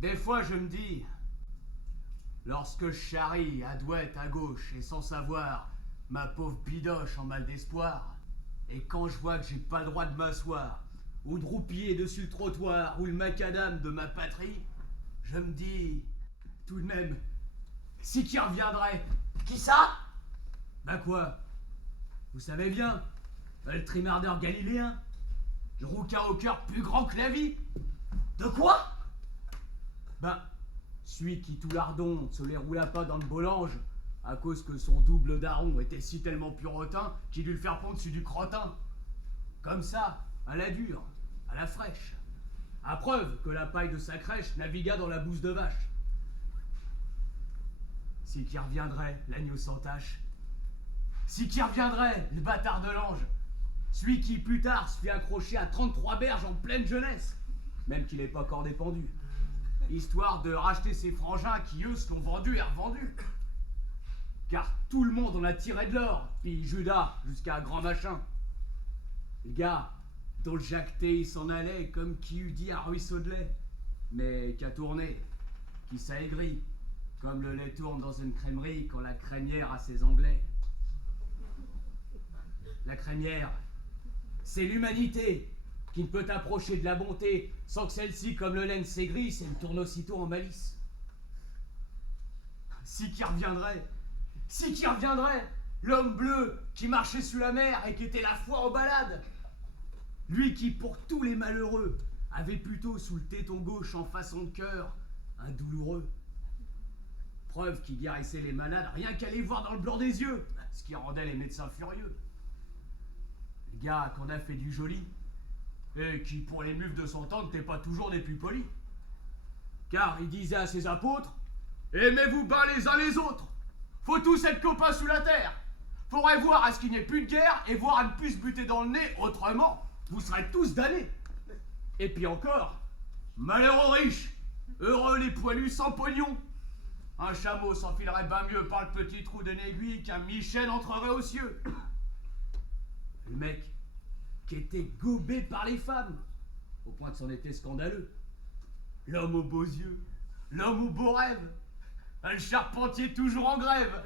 Des fois, je me dis, lorsque je charrie à douette à gauche et sans savoir ma pauvre bidoche en mal d'espoir, et quand je vois que j'ai pas le droit de m'asseoir, ou de roupiller dessus le trottoir, ou le macadam de ma patrie, je me dis, tout de même, si qui reviendrait. Qui ça? Bah quoi? Vous savez bien, le trimardeur galiléen, le rouquin au cœur plus grand que la vie. De quoi? Ben, celui qui tout lardon se les roula pas dans le bolange, à cause que son double daron était si tellement purotin qu'il dut le faire pondre sur du crottin. Comme ça, à la dure, à la fraîche. À preuve que la paille de sa crèche navigua dans la bouse de vache. Si qui reviendrait, l'agneau sans tache. Si qui reviendrait, le bâtard de l'ange. Celui qui, plus tard, se fit accrocher à 33 berges en pleine jeunesse, même qu'il n'est pas encore dépendu, histoire de racheter ses frangins qui, eux, se l'ont vendu et revendu. Car tout le monde en a tiré de l'or, puis Judas jusqu'à un grand machin. Le gars dont le jacté s'en allait comme qui eût dit un ruisseau de lait, mais qui a tourné, qui s'aigrit, comme le lait tourne dans une crèmerie quand la crémière a ses anglais. La crémière, c'est l'humanité qui ne peut approcher de la bonté sans que celle-ci, comme le laine s'aigrisse et le tourne aussitôt en malice. Si qui reviendrait, l'homme bleu qui marchait sous la mer et qui était la foi aux balades. Lui qui, pour tous les malheureux, avait plutôt sous le téton gauche en façon de cœur un douloureux. Preuve qui guérissait les malades rien qu'à les voir dans le blanc des yeux, ce qui rendait les médecins furieux. Le gars qu'on a fait du joli, et qui pour les mufs de son temps n'était pas toujours des plus polis. Car il disait à ses apôtres, aimez-vous bien les uns les autres, faut tous être copains sous la terre. Faudrait voir à ce qu'il n'y ait plus de guerre et voir à ne plus se buter dans le nez, autrement, vous serez tous damnés. Et puis encore, malheur aux riches, heureux les poilus sans pognon. Un chameau s'enfilerait bien mieux par le petit trou d'une aiguille qu'un Michel entrerait aux cieux. Le mec qui était gobé par les femmes, au point que c'en était scandaleux. L'homme aux beaux yeux, l'homme aux beaux rêves, le charpentier toujours en grève,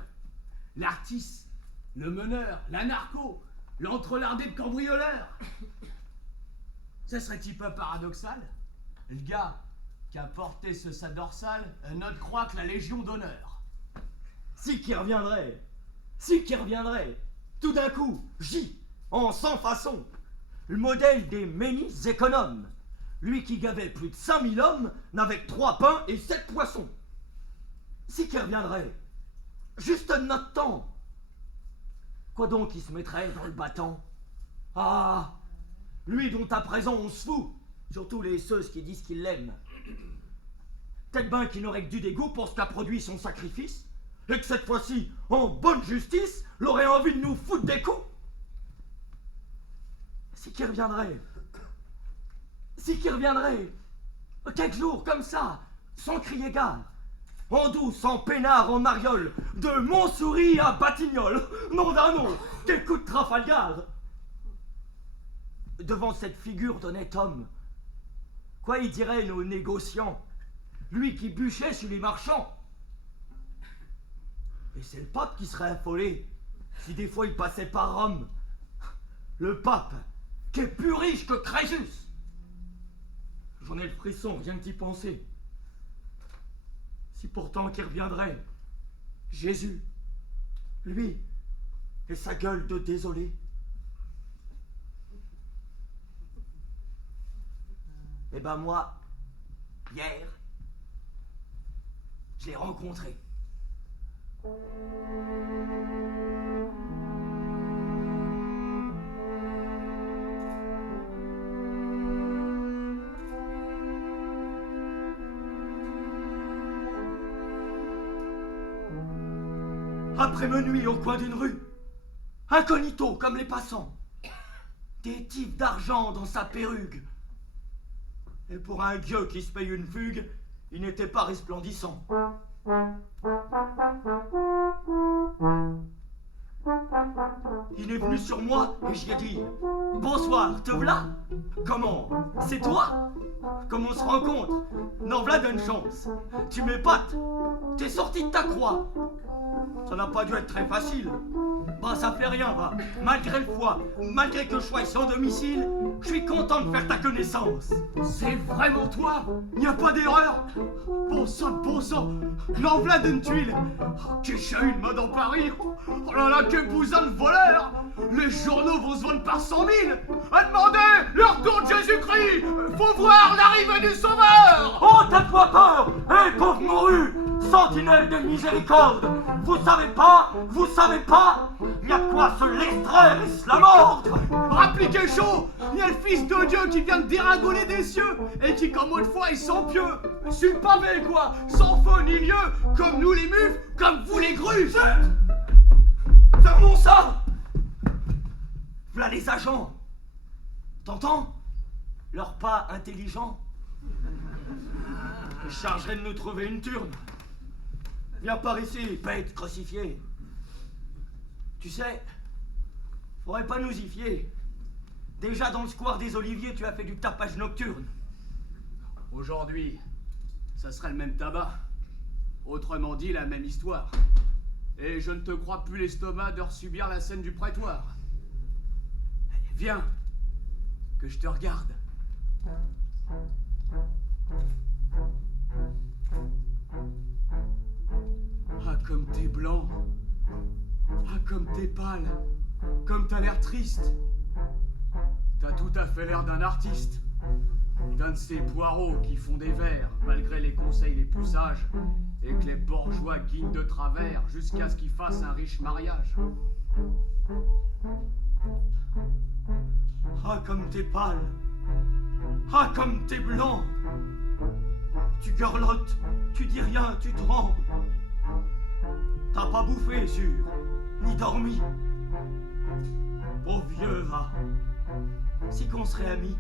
l'artiste, le meneur, la narco, l'entrelardé de cambrioleur. Ça serait-il pas paradoxal? Le gars qui a porté ce sa dorsale note croix que la Légion d'honneur. Si qui reviendrait, tout d'un coup, J, en sans façon, le modèle des ménis économes, lui qui gavait plus de 5000 hommes, n'avec 3 pains et 7 poissons. Si qui reviendrait, juste de notre temps. Quoi donc il se mettrait dans le battant? Ah, lui dont à présent on se fout, surtout les ceux qui disent qu'ils l'aiment. Peut-être ben qu'il n'aurait que du dégoût pour ce qu'a produit son sacrifice, et que cette fois-ci, en bonne justice, l'aurait envie de nous foutre des coups. Si qui reviendrait, quelques jours comme ça, sans crier gare, en douce, en peinard, en mariole, de Montsouris à Batignolles, nom d'un nom, quel coup de Trafalgar! Devant cette figure d'honnête homme, quoi y diraient nos négociants, lui qui bûchait sur les marchands? Et c'est le pape qui serait affolé si des fois il passait par Rome. Le pape, qui est plus riche que Crésus. J'en ai le frisson, rien que d'y penser. Si pourtant qu'il reviendrait, Jésus, lui, et sa gueule de désolé. Eh ben moi, hier, je l'ai rencontré. Après minuit au coin d'une rue, incognito comme les passants, des types d'argent dans sa perruque. Et pour un gueux qui se paye une fugue, il n'était pas resplendissant. Il est venu sur moi et j'y ai dit « Bonsoir, te v'là? Comment? C'est toi ?» Comme on se rencontre, n'en voilà d'une chance. Tu m'épates, t'es sorti de ta croix. Ça n'a pas dû être très facile. Bah ça fait rien, va. Malgré le froid, malgré que je sois sans domicile, je suis content de faire ta connaissance. C'est vraiment toi? Il n'y a pas d'erreur? Bon sang, n'en voilà d'une tuile. Que chahut de mode en Paris. Oh là là, que bousin de voleur. Les journaux vont se vendre par 100 000. À demander le retour de Jésus-Christ. Faut voir l'arrivée du Sauveur. Oh, t'as pas peur, hé pauvre mouru, sentinelle de miséricorde. Vous savez pas, il y a de quoi se l'extraire et se la mordre. Rappliquez chaud, il y a le Fils de Dieu qui vient de déragoler des cieux et qui, comme autrefois, est sans pieux. Sur le pavé, quoi, sans feu ni lieu, comme nous les mufs, comme vous les grues. Fermons ça. V'là les agents. T'entends? Leurs pas intelligents. Ils chargeraient de nous trouver une turne. Viens par ici, bête crucifiée. Tu sais, faudrait pas nous y fier. Déjà dans le square des Oliviers, tu as fait du tapage nocturne. Aujourd'hui, ça serait le même tabac. Autrement dit, la même histoire. Et je ne te crois plus l'estomac de subir la scène du prétoire. Viens, que je te regarde. Ah, comme t'es blanc. Ah, comme t'es pâle. Comme t'as l'air triste. T'as tout à fait l'air d'un artiste. D'un de ces poireaux qui font des vers, malgré les conseils les plus sages, et que les bourgeois guignent de travers, jusqu'à ce qu'ils fassent un riche mariage. Ah, comme t'es pâle. Ah, comme t'es blanc. Tu gurlottes, tu dis rien, tu trembles. T'as pas bouffé, sûr, ni dormi. Pauvre vieux, va. Si qu'on serait amis.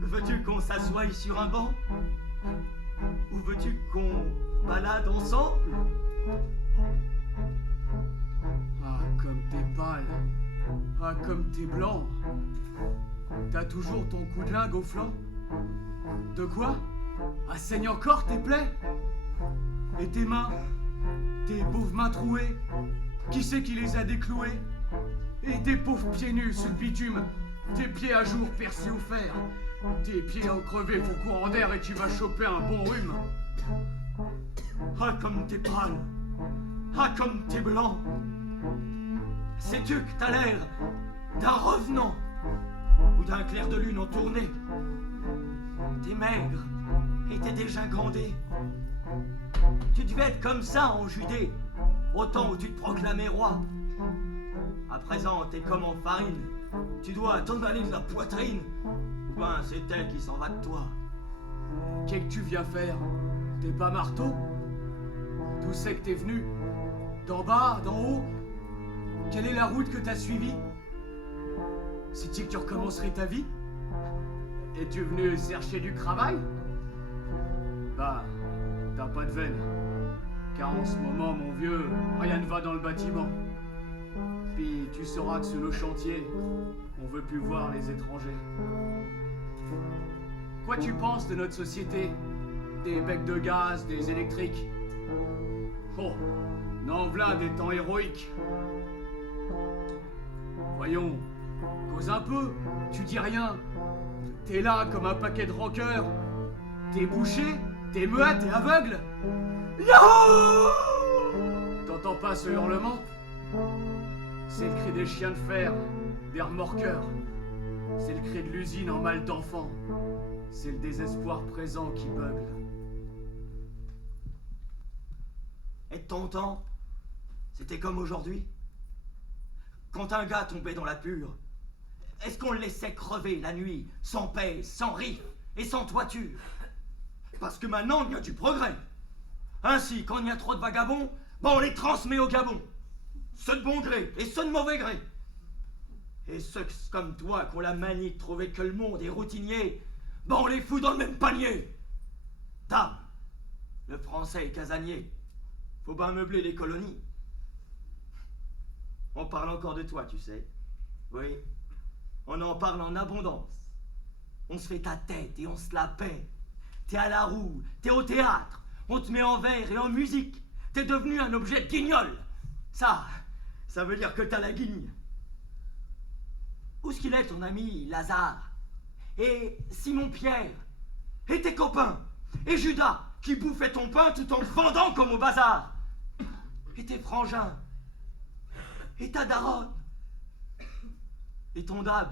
Veux-tu qu'on s'assoie sur un banc? Ou veux-tu qu'on balade ensemble? Ah, comme t'es pâle. Ah, comme t'es blanc. T'as toujours ton coup de lingue au flanc? De quoi? Ah, saigne encore tes plaies? Et tes mains? Tes pauvres mains trouées? Qui c'est qui les a déclouées? Et tes pauvres pieds nus sur le bitume? Tes pieds à jour percés au fer? Tes pieds en crevé font courant d'air et tu vas choper un bon rhume. Ah, comme t'es pâle. Ah, comme t'es blanc. Sais-tu que t'as l'air d'un revenant ou d'un clair de lune en tournée? T'es maigre et t'es dégingandé. Tu devais être comme ça en Judée, au temps où tu te proclamais roi. À présent, t'es comme en farine. Tu dois t'en aller de la poitrine. Ben, c'est elle qui s'en va de toi. Qu'est-ce que tu viens faire? T'es pas marteau? D'où c'est que t'es venu? D'en bas, d'en haut? Quelle est la route que t'as suivie? C'est-tu que tu recommencerais ta vie? Es-tu venu chercher du travail? Bah, t'as pas de veine. Car en ce moment, mon vieux, rien ne va dans le bâtiment. Puis tu sauras que sur le chantier, on veut plus voir les étrangers. Quoi tu penses de notre société? Des becs de gaz, des électriques? Oh, n'en v'là des temps héroïques. Voyons, cause un peu, tu dis rien. T'es là comme un paquet de rockers. T'es bouché, t'es muet, t'es aveugle. Yahoo! T'entends pas ce hurlement? C'est le cri des chiens de fer, des remorqueurs. C'est le cri de l'usine en mal d'enfant. C'est le désespoir présent qui beugle. Et de ton temps, c'était comme aujourd'hui? Quand un gars tombait dans la pure, est-ce qu'on le laissait crever la nuit, sans paix, sans riz et sans toiture? Parce que maintenant, il y a du progrès. Ainsi, quand il y a trop de vagabonds, ben on les transmet au Gabon. Ceux de bon gré et ceux de mauvais gré. Et ceux comme toi qui ont la manie de trouver que le monde est routinier, ben on les fout dans le même panier. Dame, le français est casanier. Faut bien meubler les colonies. On parle encore de toi, tu sais. Oui, on en parle en abondance. On se fait ta tête et on se la paie. T'es à la roue, t'es au théâtre, on te met en vers et en musique. T'es devenu un objet de guignol. Ça veut dire que t'as la guigne. Où est-ce qu'il est ton ami Lazare? Et Simon-Pierre? Et tes copains? Et Judas, qui bouffait ton pain tout en le vendant comme au bazar? Et tes frangins? Et ta daronne? Et ton dab,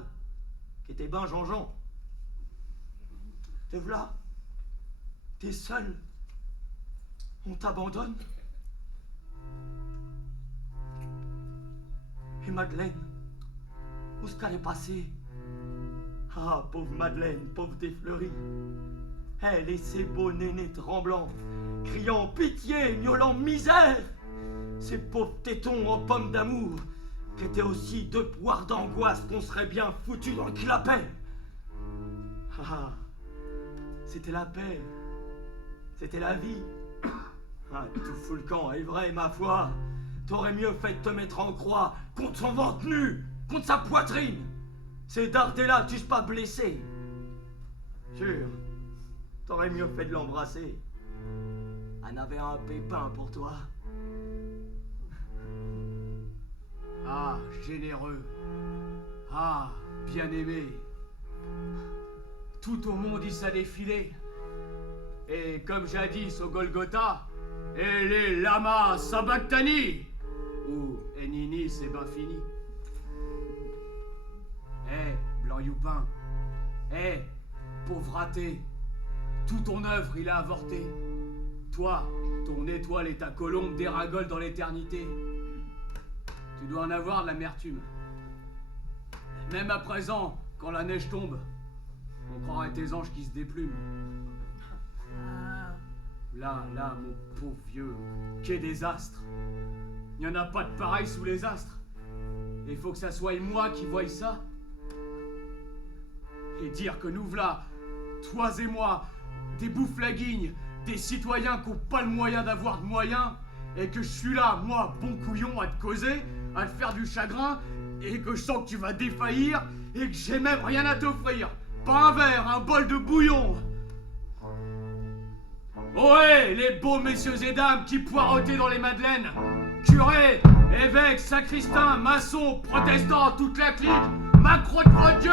qui était ben Jean-Jean? Te v'là? T'es seul? On t'abandonne? Et Madeleine? Où est-ce qu'elle est passée? Ah, pauvre Madeleine, pauvre défleurie. Elle et ses beaux nénés tremblants, criant pitié, miaulant misère. Ces pauvres tétons en pommes d'amour, qui étaient aussi deux poires d'angoisse qu'on serait bien foutus dans le clapet. Ah, c'était la paix, c'était la vie. Ah, tout fout le camp, est vrai, ma foi. T'aurais mieux fait de te mettre en croix contre son ventre nu, contre sa poitrine. Ces dardés-là t'eussent pas blessé. Sûr, t'aurais mieux fait de l'embrasser. Elle avait un pépin pour toi. Ah, généreux. Ah, bien-aimé. Tout au monde y s'est défilé. Et comme jadis au Golgotha, et les lamas sabachthani, ou Enini, c'est ben fini. Blanc Youpin, pauvre raté, tout ton œuvre il a avorté. Toi, ton étoile et ta colombe déragolent dans l'éternité. Tu dois en avoir de l'amertume. Même à présent, quand la neige tombe, on croirait tes anges qui se déplument. Là, mon pauvre vieux, quel désastre. Il n'y en a pas de pareil sous les astres. Il faut que ça soit moi qui voie ça. Et dire que nous v'là, toi et moi, des bouffe-la-guigne, des citoyens qui n'ont pas le moyen d'avoir de moyens, et que je suis là, moi, bon couillon, à te causer, à te faire du chagrin, et que je sens que tu vas défaillir, et que j'ai même rien à t'offrir. Pas un verre, un bol de bouillon. Ohé, les beaux messieurs et dames qui poireautaient dans les madeleines, curés, évêques, sacristains, maçons, protestants, toute la clique, macro de Dieu,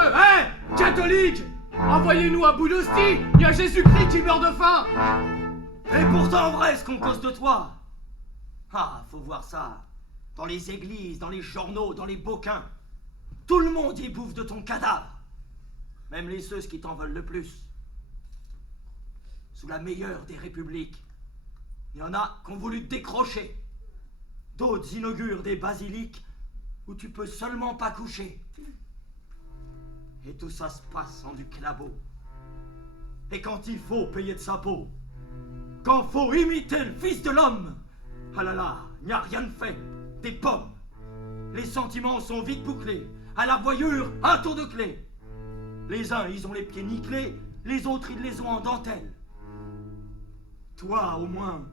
catholiques, envoyez-nous à bout d'hostie, il y a Jésus-Christ qui meurt de faim. Et pourtant vrai ce qu'on cause de toi. Ah, faut voir ça. Dans les églises, dans les journaux, dans les bouquins. Tout le monde y bouffe de ton cadavre. Même les ceux qui t'en veulent le plus. Sous la meilleure des républiques, il y en a qui ont voulu te décrocher. D'autres inaugurent des basiliques où tu peux seulement pas coucher. Et tout ça se passe en du clabot. Et quand il faut payer de sa peau, quand faut imiter le fils de l'homme, ah là là, il n'y a rien de fait, des pommes. Les sentiments sont vite bouclés, à la voyure, un tour de clé. Les uns, ils ont les pieds nickelés, les autres, ils les ont en dentelle. Toi, au moins,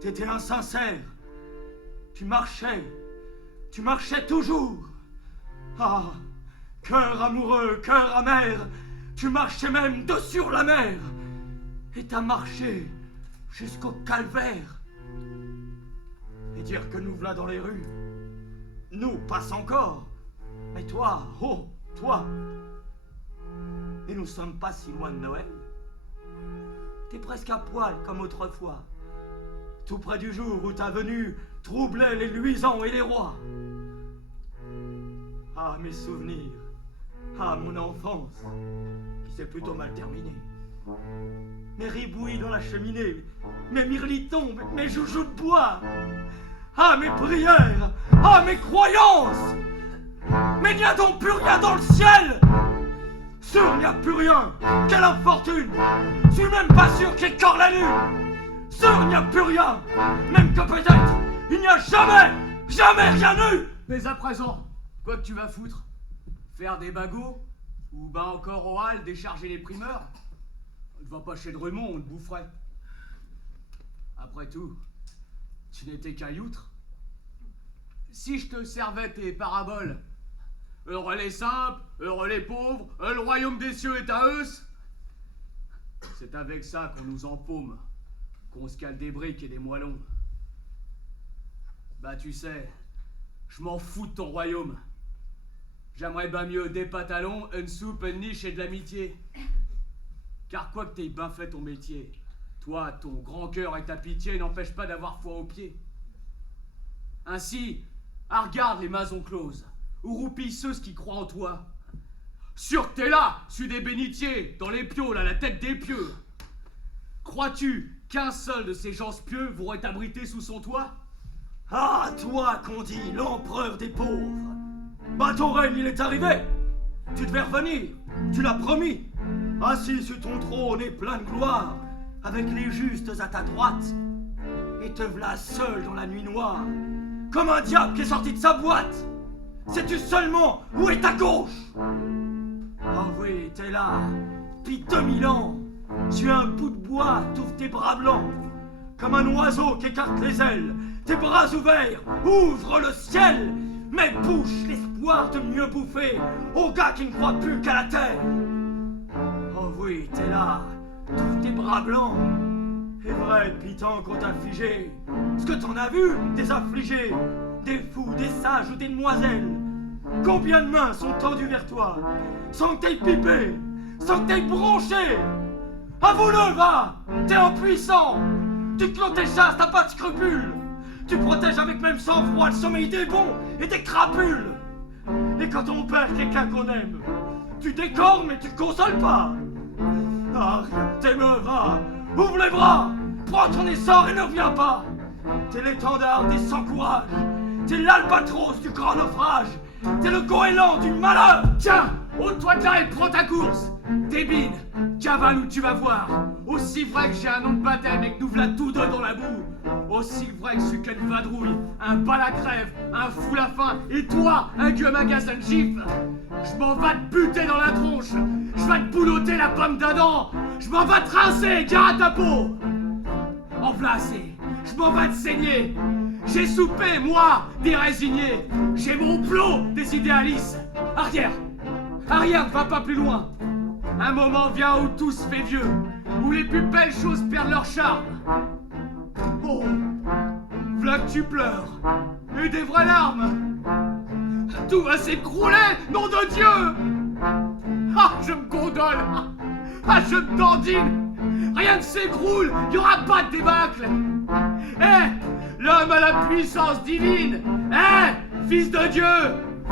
t'étais insincère. Tu marchais toujours. Ah, cœur amoureux, cœur amer, tu marchais même de sur la mer. Et t'as marché jusqu'au calvaire. Et dire que nous v'là dans les rues, nous passe encore. Mais toi, oh, toi, et nous sommes pas si loin de Noël. T'es presque à poil comme autrefois, tout près du jour où ta venue troublait les luisants et les rois. Ah, mes souvenirs, ah, mon enfance, qui s'est plutôt mal terminée. Mes ribouillis dans la cheminée, mes mirlitons, mes joujoux de bois. Ah, mes prières, ah, mes croyances. Mais il n'y a donc plus rien dans le ciel. Sûr, il n'y a plus rien. Quelle infortune. Je suis même pas sûr qu'il écore la lune. Sûr, il n'y a plus rien. Même que peut-être, il n'y a jamais rien eu. Mais à présent, quoi que tu vas foutre? Faire des bagots? Ou ben encore au hall décharger les primeurs? Ne va pas chez Drummond, on te boufferait. Après tout, tu n'étais qu'un youtre. Si je te servais tes paraboles, Heureux les simples, heureux les pauvres, le royaume des cieux est à eux. C'est avec ça qu'on nous empaume, qu'on se cale des briques et des moellons. Bah tu sais, je m'en fous de ton royaume. J'aimerais bien mieux des pantalons, une soupe, une niche et de l'amitié. Car quoi que t'aies bien fait ton métier, toi, ton grand cœur et ta pitié n'empêchent pas d'avoir foi aux pieds. Ainsi, regarde les maisons closes, où roupillent ceux qui croient en toi. Sûr que t'es là, su des bénitiers, dans les pioles à la tête des pieux. Crois-tu qu'un seul de ces gens pieux pourrait t'abriter sous son toit? Ah, toi qu'on dit l'empereur des pauvres. Bah ton règne il est arrivé. Tu devais revenir, tu l'as promis. Assis sur ton trône et plein de gloire, avec les justes à ta droite. Et te v'là seul dans la nuit noire, comme un diable qui est sorti de sa boîte. Sais-tu seulement où est ta gauche? Oh oui, t'es là, depuis 2000 ans. Tu es un bout de bois, t'ouvres tes bras blancs, comme un oiseau qui écarte les ailes. Tes bras ouverts, ouvre le ciel, mais bouche l'espoir de mieux bouffer aux gars qui ne croient plus qu'à la terre. Oh oui, t'es là, t'ouvres tes bras blancs. C'est vrai, depuis tant qu'on t'a figé, ce que t'en as vu, des affligés, des fous, des sages ou des demoiselles. Combien de mains sont tendues vers toi, sans que t'aies pipé, sans que t'aies bronché? Avoue-le, va, t'es impuissant. Tu clôt tes chasses, t'as pas de scrupules. Tu protèges avec même sang-froid le sommeil des bons et des crapules. Et quand on perd quelqu'un qu'on aime, tu décornes mais tu consoles pas. Ah, rien ne t'aimera. Ouvre les bras, prends ton essor et ne reviens pas. T'es l'étendard des sans-courage, t'es l'albatros du grand naufrage, t'es le goéland du malheur. Tiens, ôte-toi de là et prends ta course. Débine, cavale où tu vas voir. Aussi vrai que j'ai un nom de baptême et que nous v'là tous deux dans la boue. Aussi vrai que je suis qu'une vadrouille, un bal à crève, un fou la faim, et toi, un gueux magasin de gifle. Je m'en vas te buter dans la tronche, je vais te boulotter la pomme d'Adam, je m'en vais te rincer, gare à ta peau. En placé, je m'en vais te saigner. J'ai soupé, moi, des résignés. J'ai mon plot des idéalistes. Arrière, arrière, va pas plus loin. Un moment vient où tout se fait vieux, où les plus belles choses perdent leur charme. Oh, v'là que tu pleures, et des vraies larmes. Tout va s'écrouler, nom de Dieu. Ah, je me gondole, ah, je me dandine. Rien ne s'écroule, y aura pas de débâcle. Eh, l'homme a la puissance divine. Eh, fils de Dieu,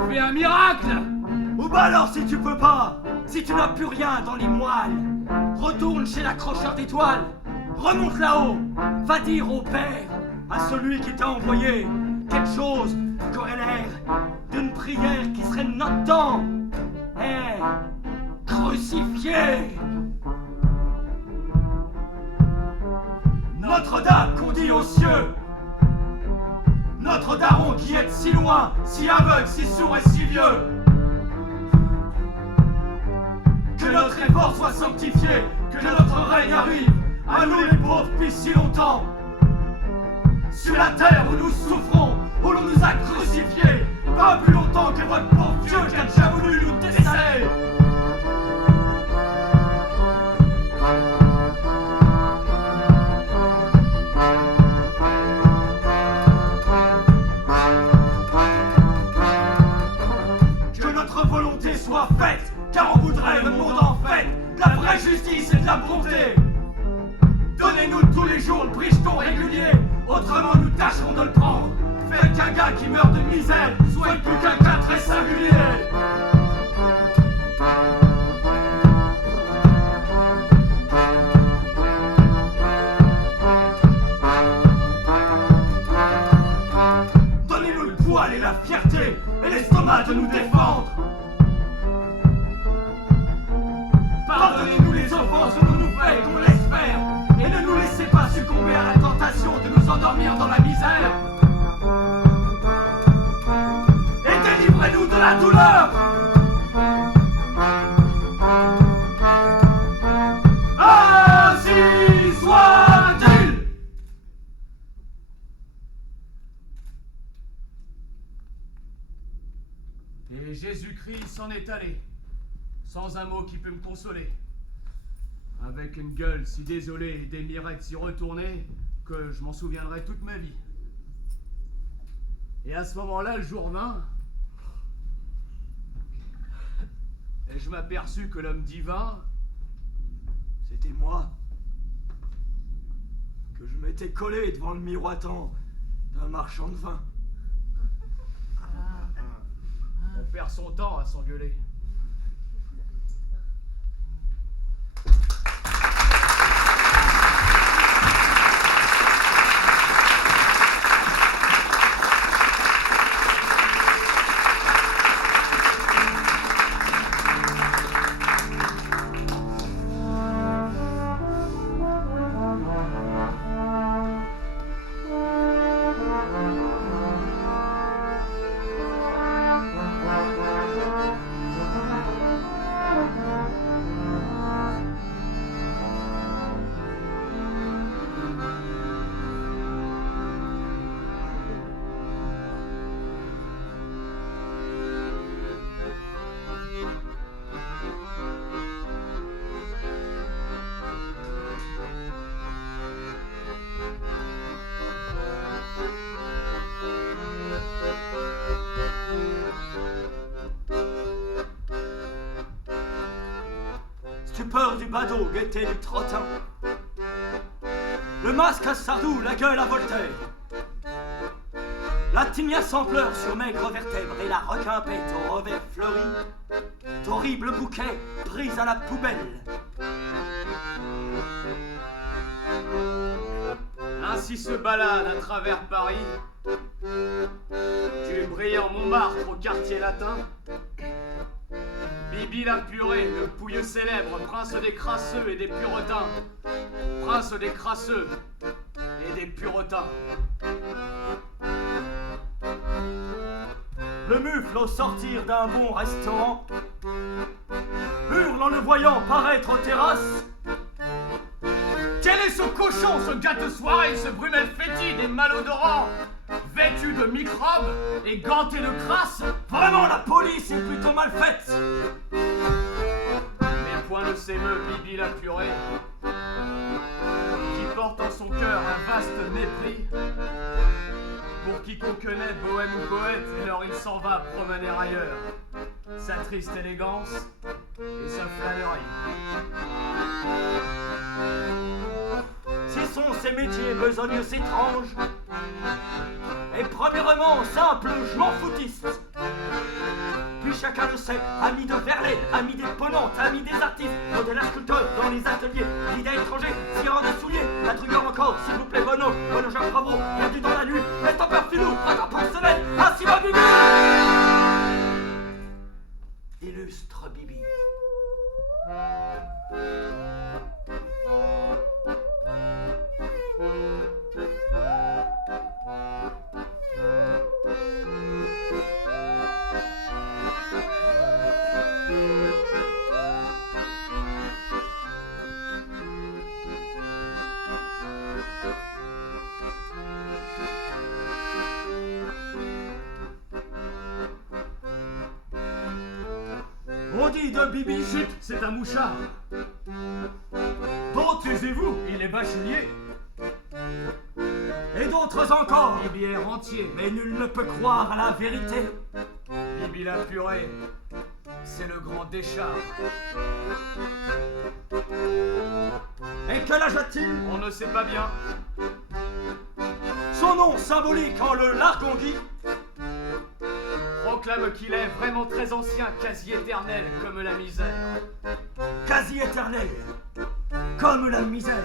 fais un miracle. Ou bah alors si tu peux pas, si tu n'as plus rien dans les moelles, retourne chez l'accrocheur d'étoiles, remonte là-haut, va dire au Père, à celui qui t'a envoyé, quelque chose qui aurait l'air d'une prière qui serait notre temps. Crucifié. Notre-Dame qu'on dit aux cieux, notre daron qui est si loin, si aveugle, si sourd et si vieux. Que notre effort soit sanctifié, que notre règne arrive, à nous les pauvres depuis si longtemps. Sur la terre où nous souffrons, où l'on nous a crucifiés, pas plus longtemps que votre pauvre Dieu qui a déjà voulu nous dessaler. Que notre volonté soit faite, car on voudrait le monde en fait, de la vraie justice et de la bonté. Donnez-nous tous les jours le bricheton régulier, autrement nous tâcherons de le prendre. Faites qu'un gars qui meurt de misère soit plus qu'un cas très singulier. Donnez-nous le poil et la fierté et l'estomac de nous défendre. Pardonnez-nous les offenses que nous fait qu'on laisse faire, et ne nous laissez pas succomber à la tentation de nous endormir dans la misère. Et délivrez-nous de la douleur. Ainsi soit-il. Et Jésus-Christ s'en est allé, sans un mot qui peut me consoler. Avec une gueule si désolée et des mirettes si retournées que je m'en souviendrai toute ma vie. Et à ce moment-là, le jour vint, et je m'aperçus que l'homme divin, C'était moi. Que je m'étais collé devant le miroitant d'un marchand de vin. on perd son temps à s'engueuler. Stupeur du badaud, gaieté du trottin. Le masque à Sardou, la gueule à Voltaire. La tignasse en pleurs sur maigre vertèbre et la requimpette au revers fleuri. D'horribles bouquets pris à la poubelle. Ainsi se balade à travers Paris, du brillant Montmartre au quartier latin, Bibi la purée, le pouilleux célèbre, prince des crasseux et des puritains, prince des crasseux et des puritains. Le mufle au sortir d'un bon restaurant hurle en le voyant paraître aux terrasses. Quel est ce cochon, ce gars de soirée, ce brumel fétide et malodorant, vêtu de microbes et ganté de crasse? Vraiment, la police est plutôt mal faite. Mais point ne s'émeut Bibi la purée, qui porte en son cœur un vaste mépris pour quiconque naît bohème ou poète, alors il s'en va promener ailleurs sa triste élégance et sa flânerie. Si sont ces métiers besogneux étranges, et premièrement simples je m'en foutiste. Puis chacun le sait, ami de Verlaine, ami des ponantes, ami des artistes, modèle sculpteur dans les ateliers, l'idée étranger, sirant de souliers, la trueur encore, s'il vous plaît, Bono, Jacques Bravo, perdu dans la nuit, reste en peur filou, attends par semaine, ainsi va Bibi. Illustre Bibi. On dit de Bibi, Chut, c'est un mouchard. bon taisez-vous, Il est bachelier. et d'autres encore. Bibi est rentier. Mais nul ne peut croire à la vérité. Bibi la purée, c'est le grand Deschard. Et quel âge a-t-il? On ne sait pas bien. Son nom symbolique en le largongui Proclame qu'il est vraiment très ancien, quasi éternel, comme la misère. quasi éternel, comme la misère.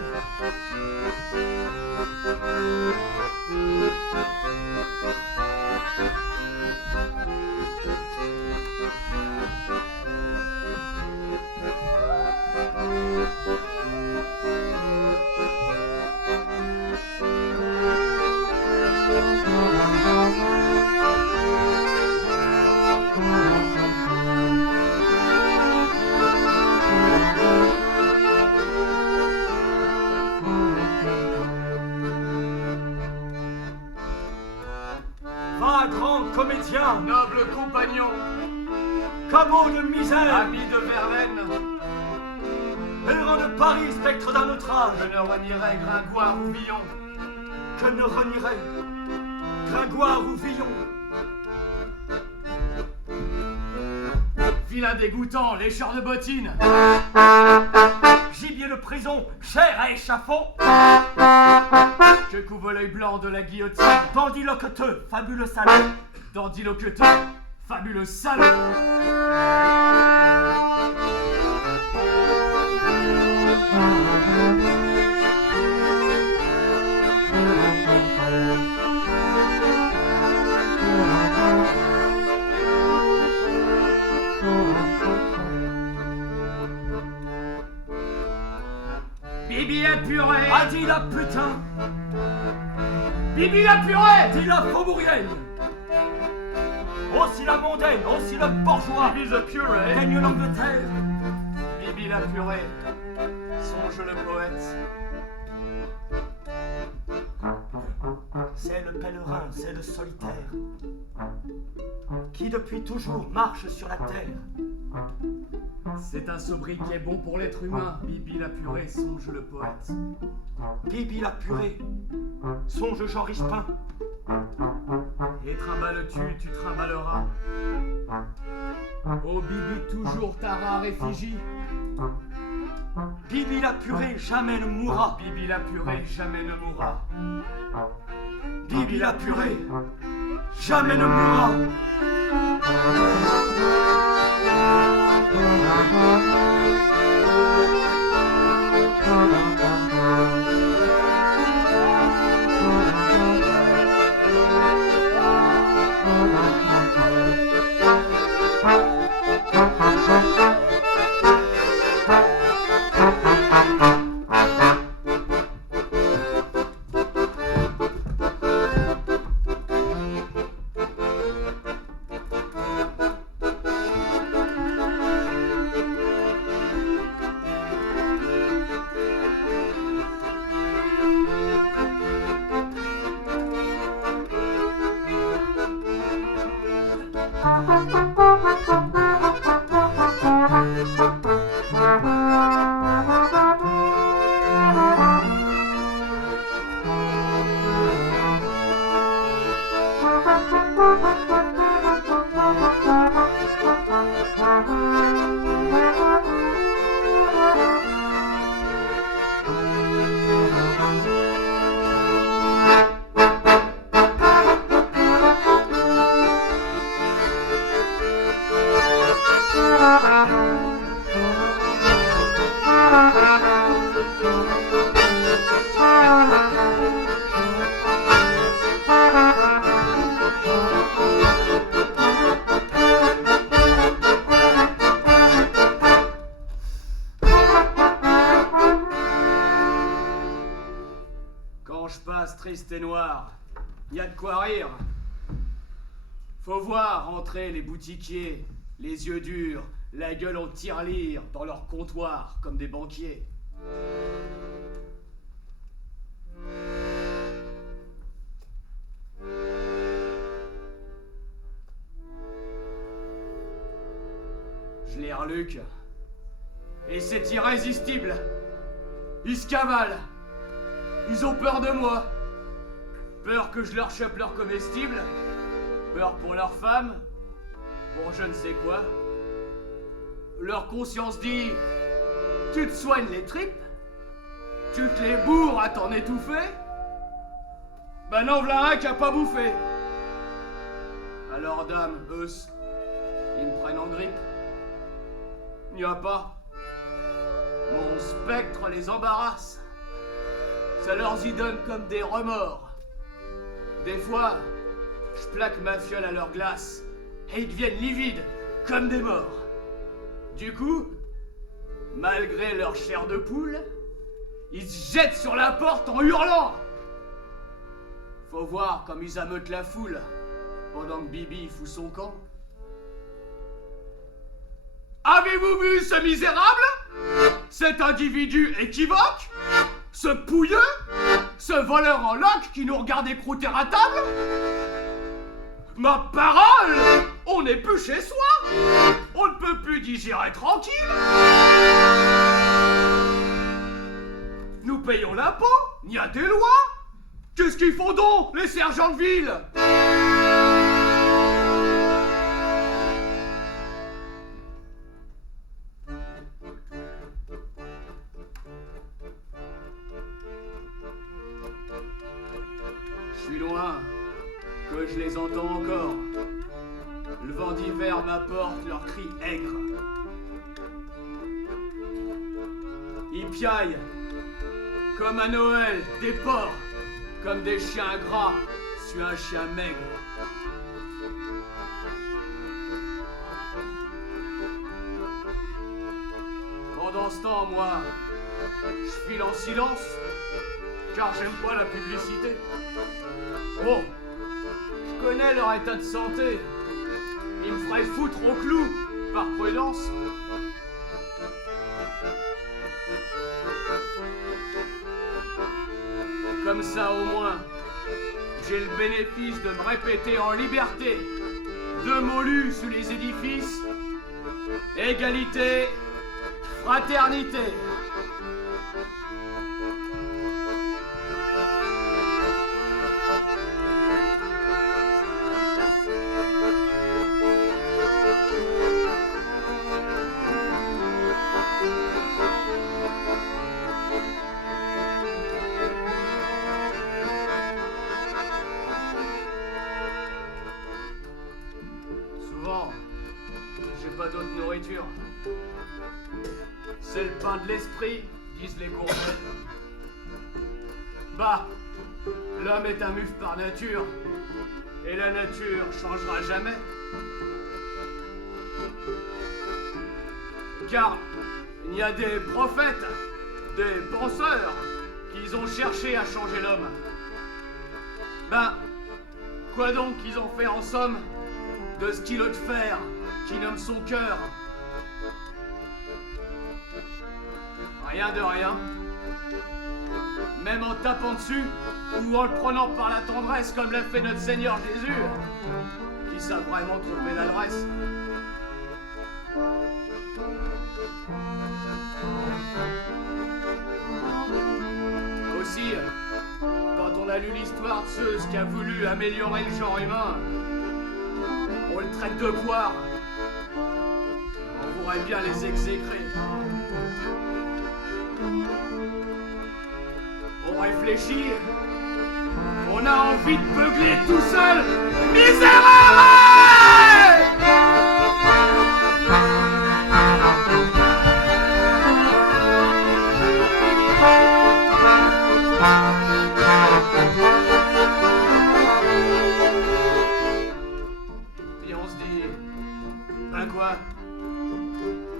Va, grand comédien, Noble compagnon, sabot de misère, Habit de Verlaine, errant de Paris, spectre d'un autre âge, je ne renierai Gringoire ou Villon. que ne renierait Gringoire ou Villon. Vilain dégoûtant, lécheur de bottines, Gibier de prison, chair à échafaud, que couvre l'œil blanc de la guillotine, bandit loqueteux, fabuleux salaud, dandiloqueteux, fabuleux salaud. Bibi la purée, a dit la putain, Bibi la purée, dit la faubourienne. Aussi la mondaine, aussi le bourgeois, Bibi the purée, gagne l'Angleterre. Bibi la purée, songe le poète. C'est le pèlerin, c'est le solitaire, qui depuis toujours marche sur la terre. C'est un sobriquet bon pour l'être humain, Bibi la purée, songe le poète. Bibi la purée, songe Jean Rispin. Et trimballes-tu, tu trimballeras. Oh Bibi, toujours ta rare effigie. Bibi la purée jamais ne mourra. Bibi la purée, jamais ne mourra. Bibi la purée jamais ne mourra. Quand je passe triste et noir, y a de quoi rire. Faut voir entrer les boutiquiers, les yeux durs, la gueule en tirelire dans leur comptoir comme des banquiers. Je les reluque. Et c'est irrésistible. Ils se cavalent. Ils ont peur de moi. Peur que je leur chope leurs comestibles. Peur pour leurs femmes. Pour je ne sais quoi. Leur conscience dit: tu te soignes les tripes. Tu te les bourres à t'en étouffer. Ben non, v'là un qui a pas bouffé. Alors dame, eux, ils me prennent en grippe. N'y a pas. Mon spectre les embarrasse. Ça leur y donne comme des remords. Des fois, je plaque ma fiole à leur glace et ils deviennent livides comme des morts. Du coup, malgré leur chair de poule, ils se jettent sur la porte en hurlant. Faut voir comme ils ameutent la foule pendant que Bibi fout son camp. Avez-vous vu ce misérable? Cet individu équivoque? Ce pouilleux? Ce voleur en loque qui nous regarde écrouter à table? Ma parole! On n'est plus chez soi! on ne peut plus digérer tranquille. Nous payons l'impôt, il y a des lois. Qu'est-ce qu'ils font donc, les sergents de ville? Je suis loin, que je les entends encore. Le vent d'hiver m'apporte leurs cris aigres. Ils piaillent, comme à Noël, des porcs, comme des chiens gras sur un chien maigre. Pendant ce temps, moi, je file en silence, car j'aime pas la publicité. Oh, je connais leur état de santé. Ils me feraient foutre au clou, par prudence. Comme ça, au moins, j'ai le bénéfice de me répéter en liberté deux mots lus sous les édifices: égalité, fraternité. J'ai pas d'autre nourriture. C'est le pain de l'esprit, disent les gourmets. Bah, l'homme est un mufle par nature, et la nature changera jamais. Car il y a des prophètes, des penseurs, qui ont cherché à changer l'homme. Ben, quoi donc qu'ils ont fait en somme de ce kilo de fer qui nomme son cœur? Rien de rien. Même en tapant dessus, ou en le prenant par la tendresse comme l'a fait notre Seigneur Jésus, qui savent vraiment trouver l'adresse. Aussi, quand on a lu l'histoire de ceux qui a voulu améliorer le genre humain, on le traite de poire. On pourrait bien les exécrer. On réfléchit. On a envie de beugler tout seul. Misérable! Et on se dit, ben quoi?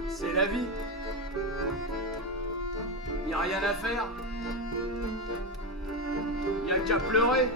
C'est la vie. Y a rien à faire. Y a qu'à pleurer.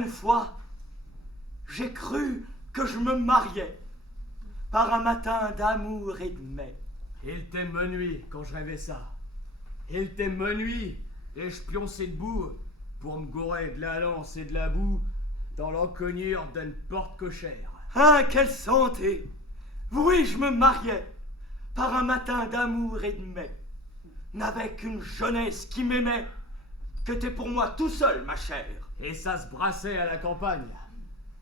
certaine fois, j'ai cru que je me mariais par un matin d'amour et de mai. Il était minuit quand je rêvais ça. Il était minuit et je pionçais debout pour me gourer de la lance et de la boue dans l'encoignure d'une porte cochère. Ah, quelle santé! Oui, je me mariais par un matin d'amour et de mai, n'avec une jeunesse qui m'aimait, que t'es pour moi tout seul, ma chère. Et ça se brassait à la campagne,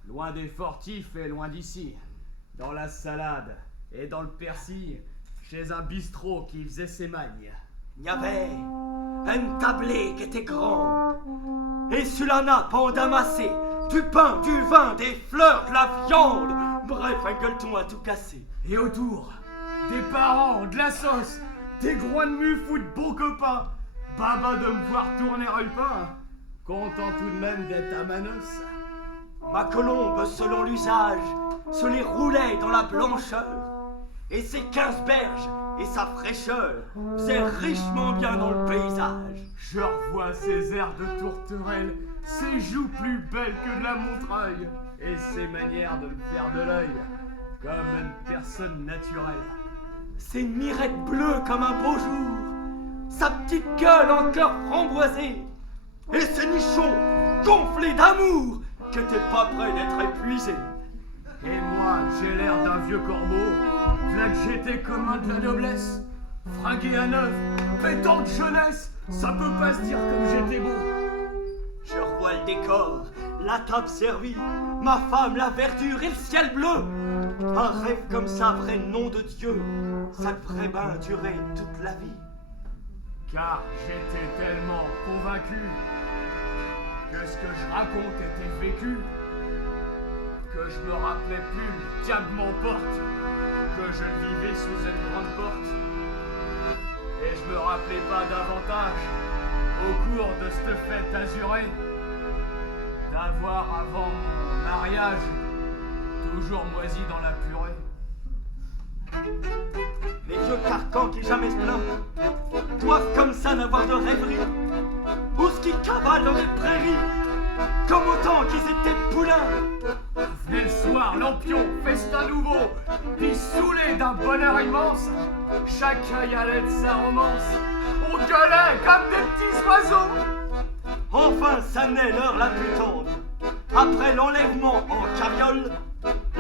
loin des fortifs et loin d'ici, dans la salade et dans le persil, chez un bistrot qui faisait ses magnes. Il y avait un tablé qui était grand, et sur la nappe en damassé, du pain, du vin, des fleurs, de la viande, bref, un gueuleton à tout casser. Et autour, des parents, de la sauce, des groins de mufs ou de beaux copains, baba de me voir tourner le pain, content tout de même d'être à ma noce. Ma colombe, selon l'usage, se les roulait dans la blancheur, et ses 15 berges et sa fraîcheur faisaient richement bien dans le paysage. Je revois ses airs de tourterelle, ses joues plus belles que de la Montreuil, et ses manières de me faire de l'œil, comme une personne naturelle. Ses mirettes bleues comme un beau jour, sa petite gueule en cœur framboisé, et ses nichons gonflés d'amour que t'es pas prêt d'être épuisé. Et moi, j'ai l'air d'un vieux corbeau, v'là que j'étais comme un de la noblesse, fringué à neuf, pétant de jeunesse, ça peut pas se dire comme j'étais beau. Je revois le décor, la table servie, ma femme, la verdure et le ciel bleu. Un rêve comme ça, vrai nom de Dieu, ça devrait bien durer toute la vie. Car j'étais tellement convaincu que ce que je raconte était vécu, que je me rappelais plus le diable m'emporte, que je vivais sous une grande porte. Et je me rappelais pas davantage, au cours de cette fête azurée, d'avoir avant mon mariage toujours moisi dans la purée. Les vieux carcans qui jamais se plaignent doivent comme ça n'avoir de rêverie, ou ce qui cavalent dans les prairies, comme autant qu'ils étaient poulains. Venait le soir, lampion, festin nouveau, puis saoulé d'un bonheur immense, chacun y allait de sa romance, on gueulait comme des petits oiseaux. Enfin, ça naît l'heure la plus tendre. Après l'enlèvement en carriole,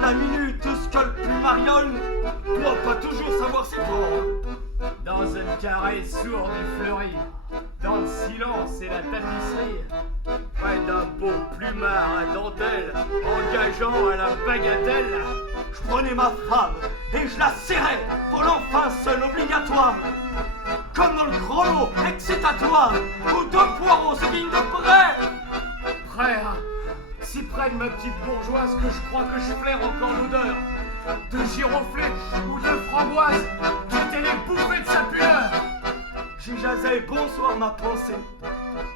la minute où ce que le plus mariole doit pas toujours savoir s'y prendre. Dans une carré sourde et fleurie, dans le silence et la tapisserie, près d'un beau plumard à dentelle, engageant à la bagatelle, je prenais ma femme et je la serrais pour l'enfin seul obligatoire. Comme dans le chrono excitatoire, où deux poireaux se vignent de près. Près, hein, si près de ma petite bourgeoise que je crois que je flaire encore l'odeur de giroflée ou de framboise qui étaient les bouffées de sa pudeur. J'y jasais, bonsoir ma pensée,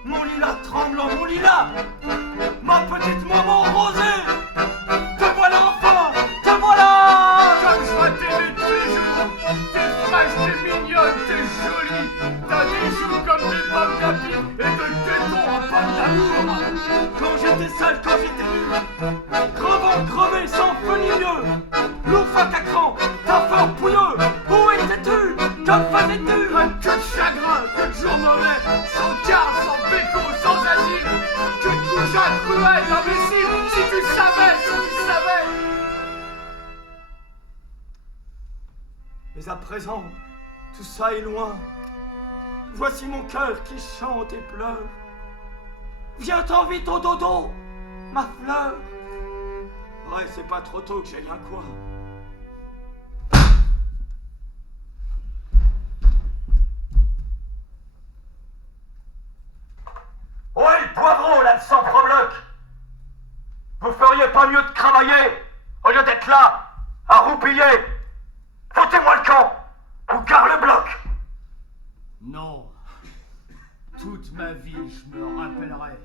mon lilas tremblant, mon lilas, ma petite maman rosée. Te voilà enfin, te voilà. Comme je vais t'aimer tous les jours, t'es fraîche, t'es mignonne, t'es jolie, t'as des joues comme des pommes d'api et de tétons en pâte d'amour. Quand j'étais seul, quand j'étais nu, crevant, crevé, sans feu ni lieu, loufoque à cran, ta fort pouilleux, où étais-tu? Que faisais-tu? Que de chagrin, que de jours mauvais, sans garde, sans béco, sans asile, que de goujats cruels, imbécile, si tu savais, si tu savais. Mais à présent, tout ça est loin. Voici mon cœur qui chante et pleure. Viens-t'en vite au dodo, ma fleur. Ouais, c'est pas trop tôt que j'aille un coin. Oui, le poivron, là, de sang probloc. Vous feriez pas mieux de travailler au lieu d'être là, à roupiller. Foutez-moi le camp, ou gare le bloc. Non, toute ma vie je me rappellerai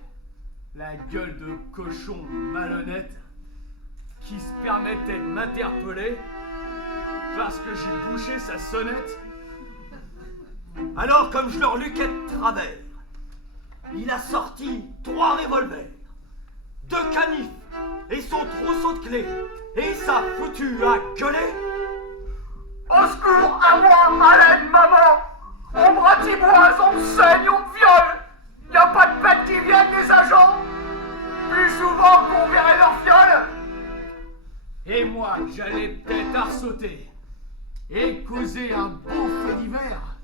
la gueule de cochon malhonnête qui se permettait de m'interpeller parce que j'ai bouché sa sonnette. Alors, comme je leur luquais de travers, il a sorti 3 revolvers, 2 canifs et son trousseau de clés, et ça foutu à gueuler. Au secours, à moi, à l'aide, maman! On me ratimoise, on me saigne, on me viole! Y a pas de peine qui viennent, les agents! Plus souvent qu'on verrait leur fiole! Et moi, j'allais peut-être arsauter et causer un beau feu d'hiver.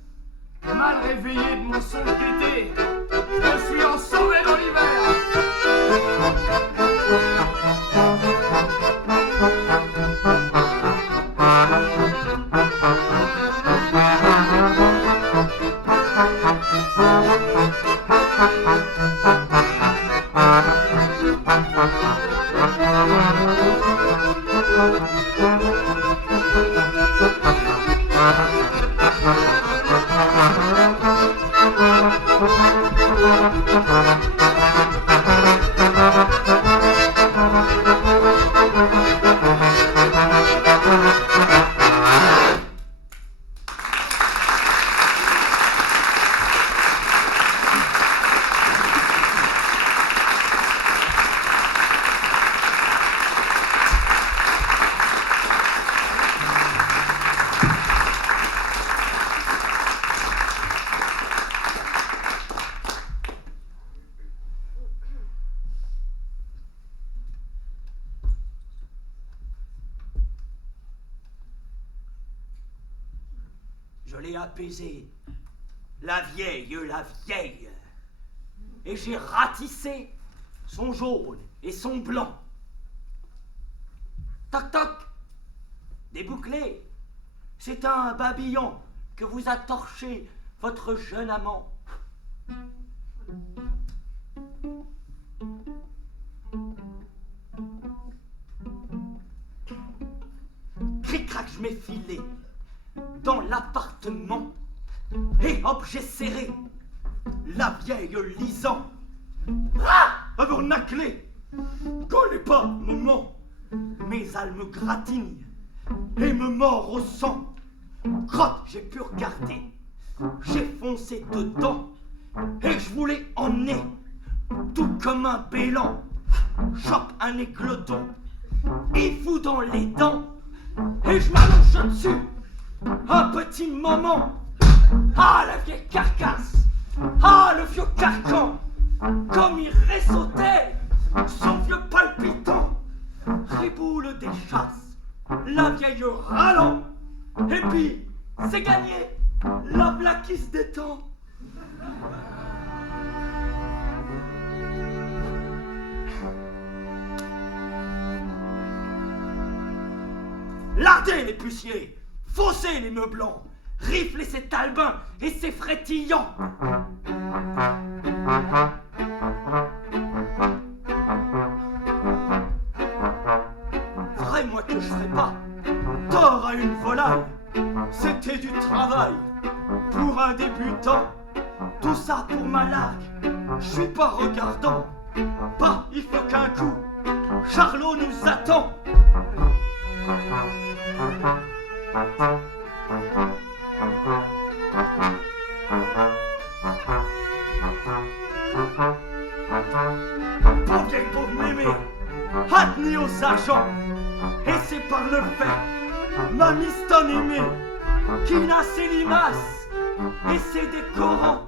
Mal réveillé de mon son de gaieté, je me suis ensauvé dans l'hiver. Je l'ai apaisé, la vieille, et j'ai ratissé son jaune et son blanc. Toc toc, débouclé, c'est un babillon que vous a torché votre jeune amant. Cric-crac, je m'ai filé dans l'appartement, et hop, j'ai serré la vieille lisant. Ah, vous naclez, collez pas, maman, mais elle me gratigne et me mord au sang. Crotte, j'ai pu regarder, j'ai foncé dedans, et je voulais emmener, tout comme un bélan, chope un écloton, il fout dans les dents, et je m'allonge dessus. Un petit moment, ah la vieille carcasse, ah le vieux carcan, comme il ressautait, son vieux palpitant, riboule des chasses, la vieille râlant, et puis c'est gagné, la v'là qui se détend. Lardez les puciers, faussez les meublants, riflez ces talbins et ces frétillants. Vrai, moi que je ferais pas tort à une volaille, c'était du travail pour un débutant. Tout ça pour ma lague, je suis pas regardant. Bah, il faut qu'un coup, Charlot nous attend. Pauvre vieille, pauvre mémé, admis aux agents, et c'est par le fait, ma mistonne aimée, qui n'a ses limaces et ses décorants.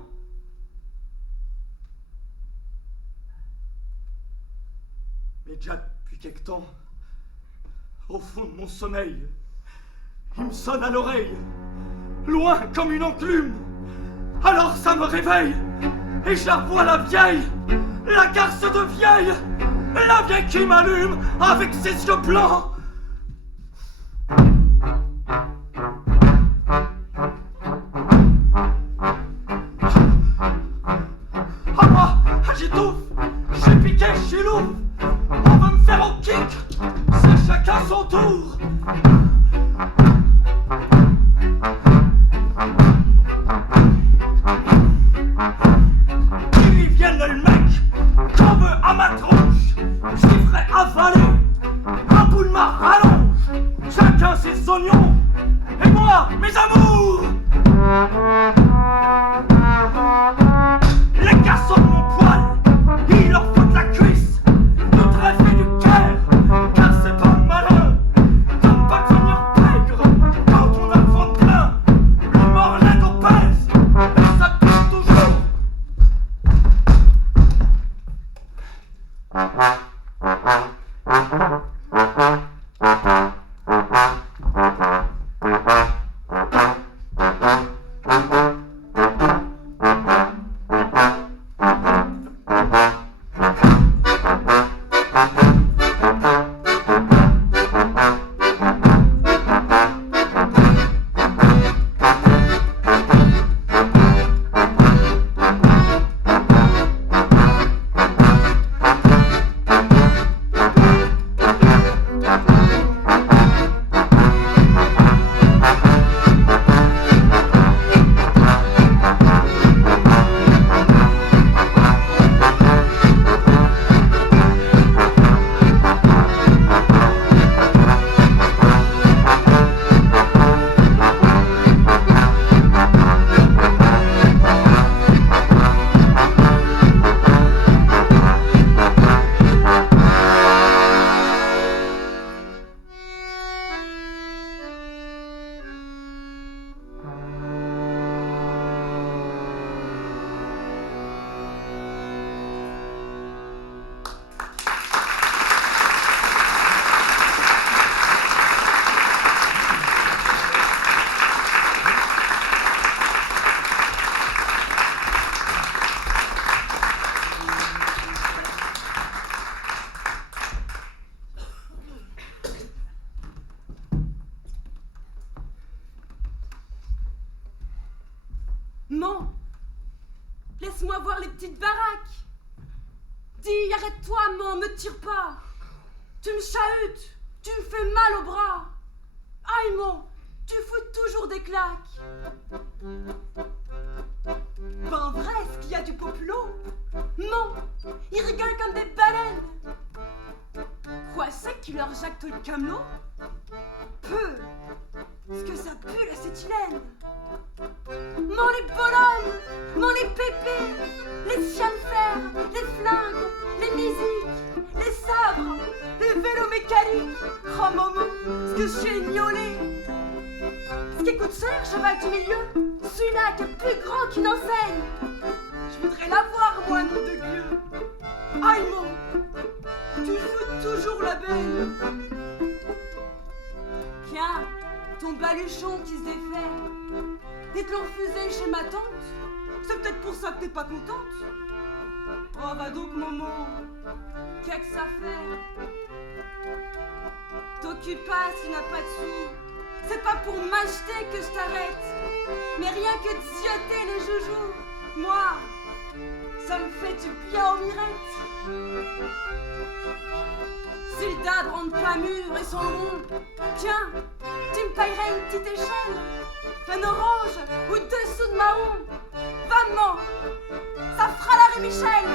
Mais déjà depuis quelque temps, au fond de mon sommeil, il me sonne à l'oreille, loin comme une enclume. Alors ça me réveille, et je la vois la vieille, la garce de vieille, la vieille qui m'allume avec ses yeux blancs. Ah moi, j'étouffe, j'ai piqué, j'ai lourd, on veut me faire au kick, c'est chacun son tour. Qu'ils viennent le mec, qu'on veut à ma tronche, je lui ferai avaler un bout de ma rallonge, chacun ses oignons, et moi mes amours. Les garçons de mon poil, il leur faut de la cuisse, tout Non! Laisse-moi voir les petites baraques! Dis, arrête-toi, man, me tire pas! Tu me chahutes! Tu me fais mal au bras! Aïe, man, tu fous toujours des claques! Ben, en vrai, est-ce qu'il y a du populo? Non! Ils rigolent comme des baleines! Quoi, c'est qui leur jacte le camelot? Peu! Ce que ça pue l'acétylène! Mon les bolognes, mon les pépés, les chiens de fer, les flingues, les musiques, les sabres, les vélos mécaniques. Oh maman, ce que j'ai gnolé. Ce qui coûte cher, cheval du milieu, celui-là qui est plus grand qu'une enseigne. Je voudrais l'avoir, moi, nom de gueux. Aïe mon, tu fous toujours la belle. Tiens, ton baluchon qui se défait. Et te l'ont refusé chez ma tante. C'est peut-être pour ça que t'es pas contente. Oh, va donc, maman. Qu'est-ce que ça fait? T'occupe pas si tu n'as pas de sous. C'est pas pour m'acheter que je t'arrête. Mais rien que de zioter les joujoux. Moi, ça me fait du bien aux mirettes. Si le dad rentre pas mûr et sont ronds, tiens, tu me payerais une petite échelle. Un orange ou 2 sous de marron. Maman, ça fera la rue Michel.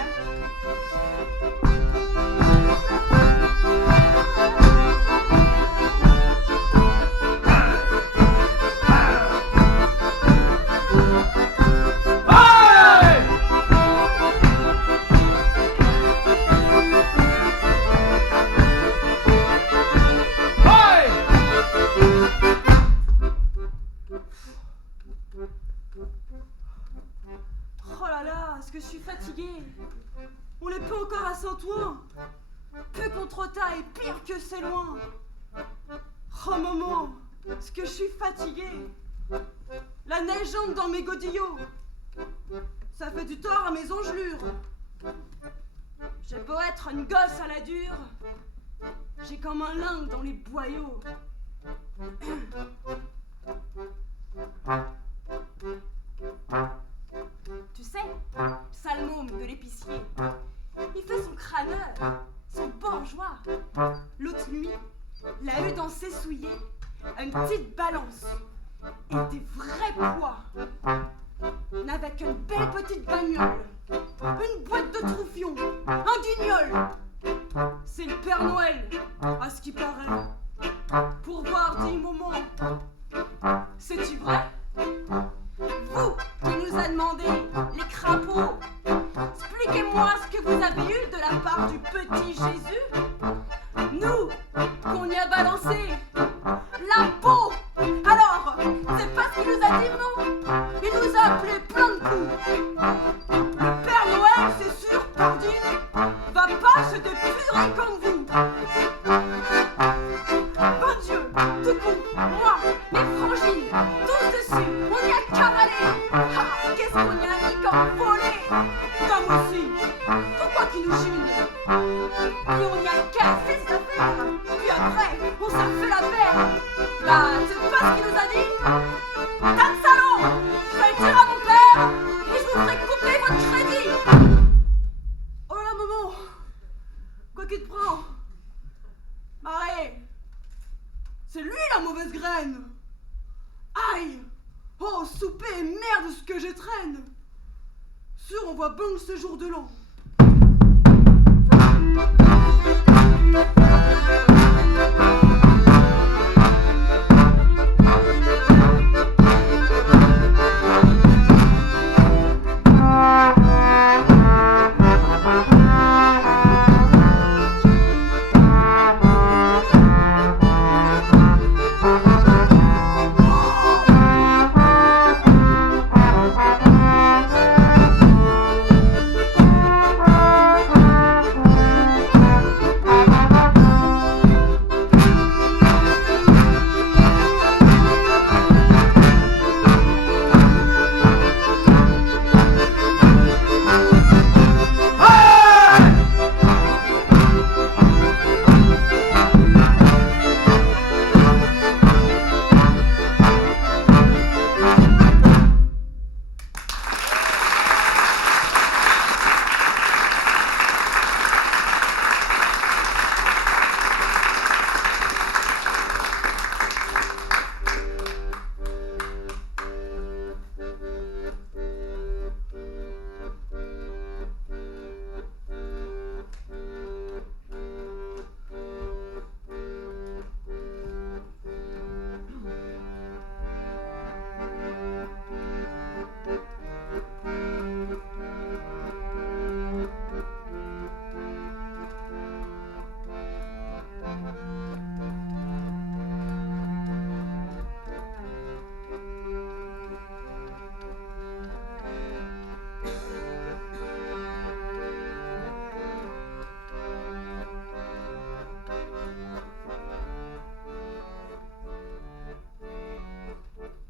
Oh là là, est-ce que je suis fatiguée? On n'est pas encore à Saint-Ouen. Peu contre ta et pire que c'est loin. Oh maman, est-ce que je suis fatiguée? La neige entre dans mes godillots. Ça fait du tort à mes engelures. J'ai beau être une gosse à la dure, j'ai comme un lingue dans les boyaux. Tu sais, sale môme de l'épicier, il fait son crâneur, son bourgeois. L'autre nuit, l'a eu dans ses souliers, une petite balance et des vrais poids. N'avec une belle petite bagnole, une boîte de troufions, un guignol. C'est le Père Noël, à ce qui paraît, pour voir des moments. C'est-tu vrai? Vous qui nous a demandé les crapauds, expliquez-moi ce que vous avez eu de la part du petit Jésus. Nous, qu'on y a balancé la peau. Alors, c'est pas ce qu'il nous a dit, non? Il nous a appelé plein de coups. Le Père Noël, c'est sûr, pardieu, va pas se dépurer comme vous. fait la paix. Bah, c'est pas ce qu'il nous a dit. Tas de salaud, je vais le dire à mon père et je vous ferai couper votre crédit. Oh là, maman, quoi qu'il te prend? Marie, c'est lui la mauvaise graine. Aïe! Oh, souper et merde ce que j'étraîne! Sûr, on voit bon ce jour de l'an.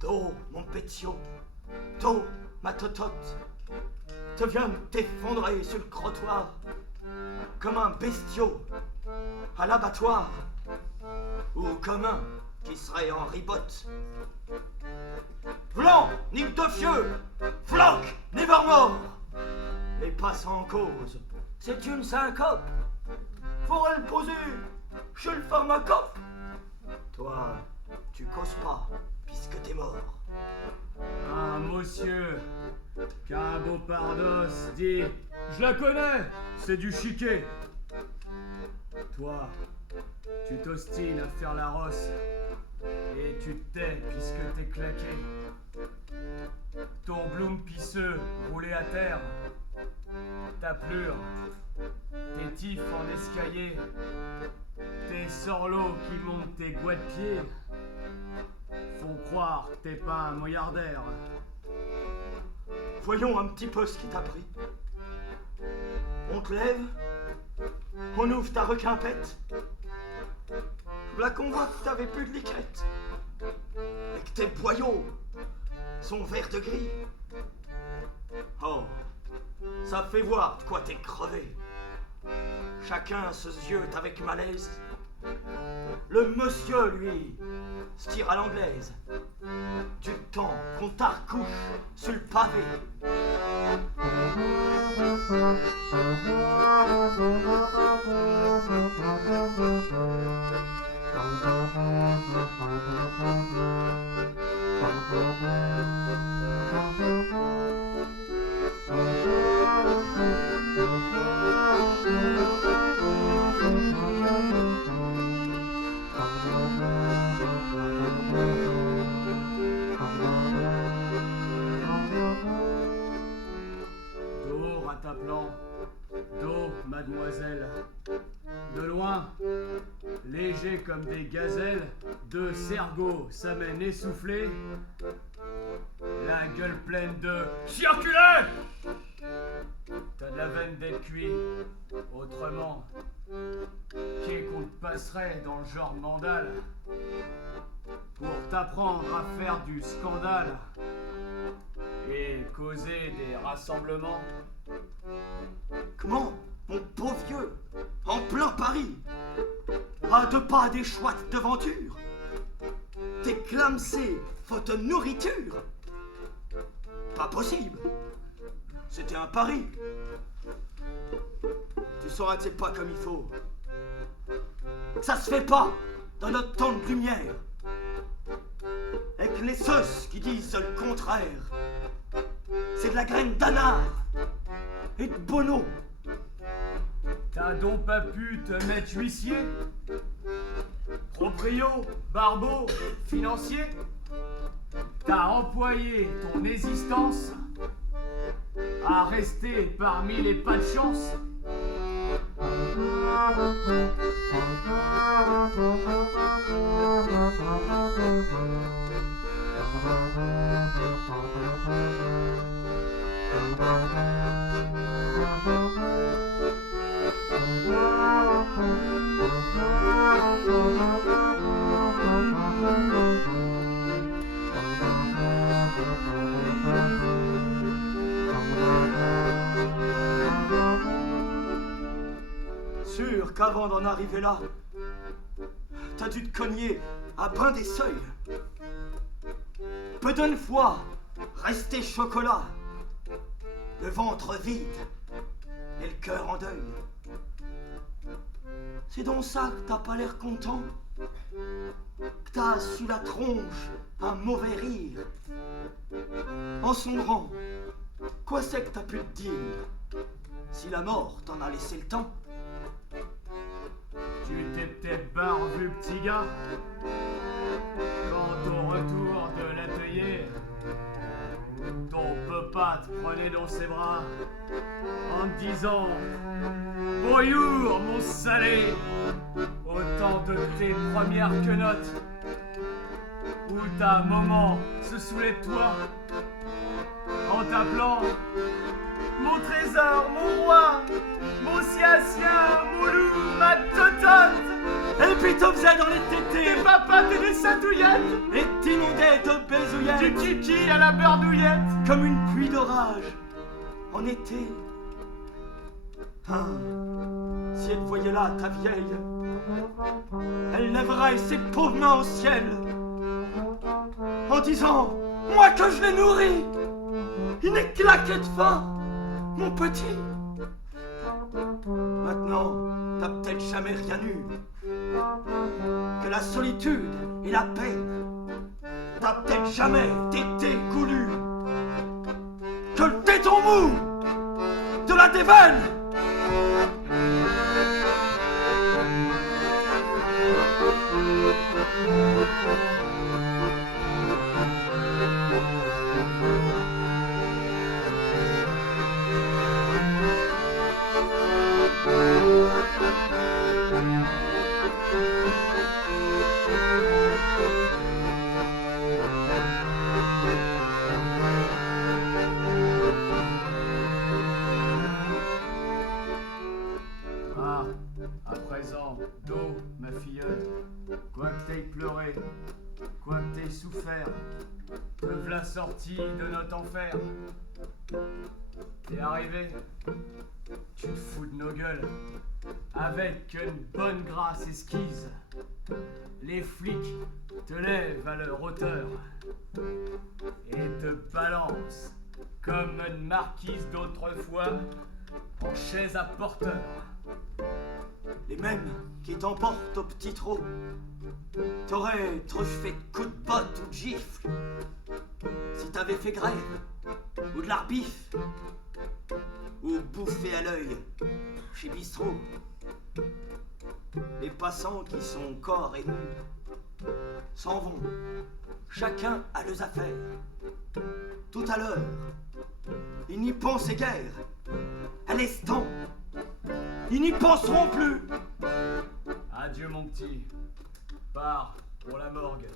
Do, mon pétio, Do, ma totote, te viens t'effondrer sur le trottoir comme un bestiau à l'abattoir ou comme un qui serait en ribote. Vlan, nique de fieux, floc, nevermore. Les passants en cause, c'est une syncope. Faudrait le poser chez le pharmacope. Toi, tu causes pas, puisque t'es mort. Un monsieur qu'un beau pardos dit « Je la connais, c'est du chiquet !» Toi, tu t'ostines à faire la rosse et tu te tais puisque t'es claqué. Ton bloom pisseux roulé à terre, ta plure, tes tifs en escalier, tes sorlots qui montent tes goies de pied font croire que t'es pas un moyardaire. Voyons un petit peu ce qui t'a pris. On te lève, on ouvre ta requimpette. Là qu'on voit que t'avais plus de liquette et que tes boyaux sont verts de gris. Oh, ça fait voir de quoi t'es crevé. Chacun se ziote avec malaise. Le monsieur, lui, se tire à l'anglaise. Du temps qu'on t'arcouche sur le pavé. Dos rataplan, dos mademoiselle. De loin, léger comme des gazelles, deux cergots s'amènent essoufflés, la gueule pleine de circuler. T'as de la veine d'être cuit, autrement, qu'est qu'on te passerait dans le genre mandale pour t'apprendre à faire du scandale et causer des rassemblements. Comment, mon beau vieux, en plein Paris, à 2 pas des chouettes d'aventure. T'es clamsé, faute nourriture. Pas possible. C'était un pari. Tu sauras que c'est pas comme il faut. Ça se fait pas dans notre temps de lumière. Et que les sauces qui disent le contraire, c'est de la graine d'anard et de bono. T'as donc pas pu te mettre huissier, proprio, barbeau, financier? T'as employé ton existence à rester parmi les pas de chance? Sûr qu'avant d'en arriver là, t'as dû te cogner à bain des seuils. Peu d'une fois, rester chocolat, le ventre vide et le cœur en deuil. C'est donc ça que t'as pas l'air content, que t'as sous la tronche un mauvais rire. En sombrant, quoi c'est que t'as pu te dire, si la mort t'en a laissé le temps? Tu t'es peut-être barbu, petit gars, quand au retour de l'atelier, ton papa te prenait dans ses bras en te disant « Bonjour, mon salé !» au temps de tes premières quenottes, où ta maman se saoulait de toi en t'appelant « Mon trésor, mon roi, mon sia-sia, mon loup, ma totote !» Et puis t'en faisais dans les tétés, Tes papas t'es des satouillettes, et t'inondais de baisouillettes, du kiki à la beurre-douillette. comme une pluie d'orage en été. Ah, si elle voyait là ta vieille, elle lèverait ses pauvres mains au ciel en disant « Moi que je l'ai nourri, il n'est claqué de faim, mon petit !» Maintenant, t'as peut-être jamais rien eu que la solitude et la peine. T'as peut-être jamais tété goulu que le téton mou de la déveine. Ah, à présent, d'eau, ma filleule, quoi que t'aies pleuré, quoi que t'aies souffert, te v'là sortie de notre enfer. T'es arrivé, tu te fous de nos gueules, avec une bonne grâce esquisse. Les flics te lèvent à leur hauteur et te balancent comme une marquise d'autrefois en chaise à porteur. Les mêmes qui t'emportent au petit trot t'auraient truffé de coups de botte ou de gifle si t'avais fait grève ou de l'arbif ou bouffé à l'œil chez Bistrot. Les passants qui sont corps et nu s'en vont, chacun à leurs affaires. Tout à l'heure, ils n'y pensaient guère. À l'instant, ils n'y penseront plus. Adieu mon petit, pars pour la morgue.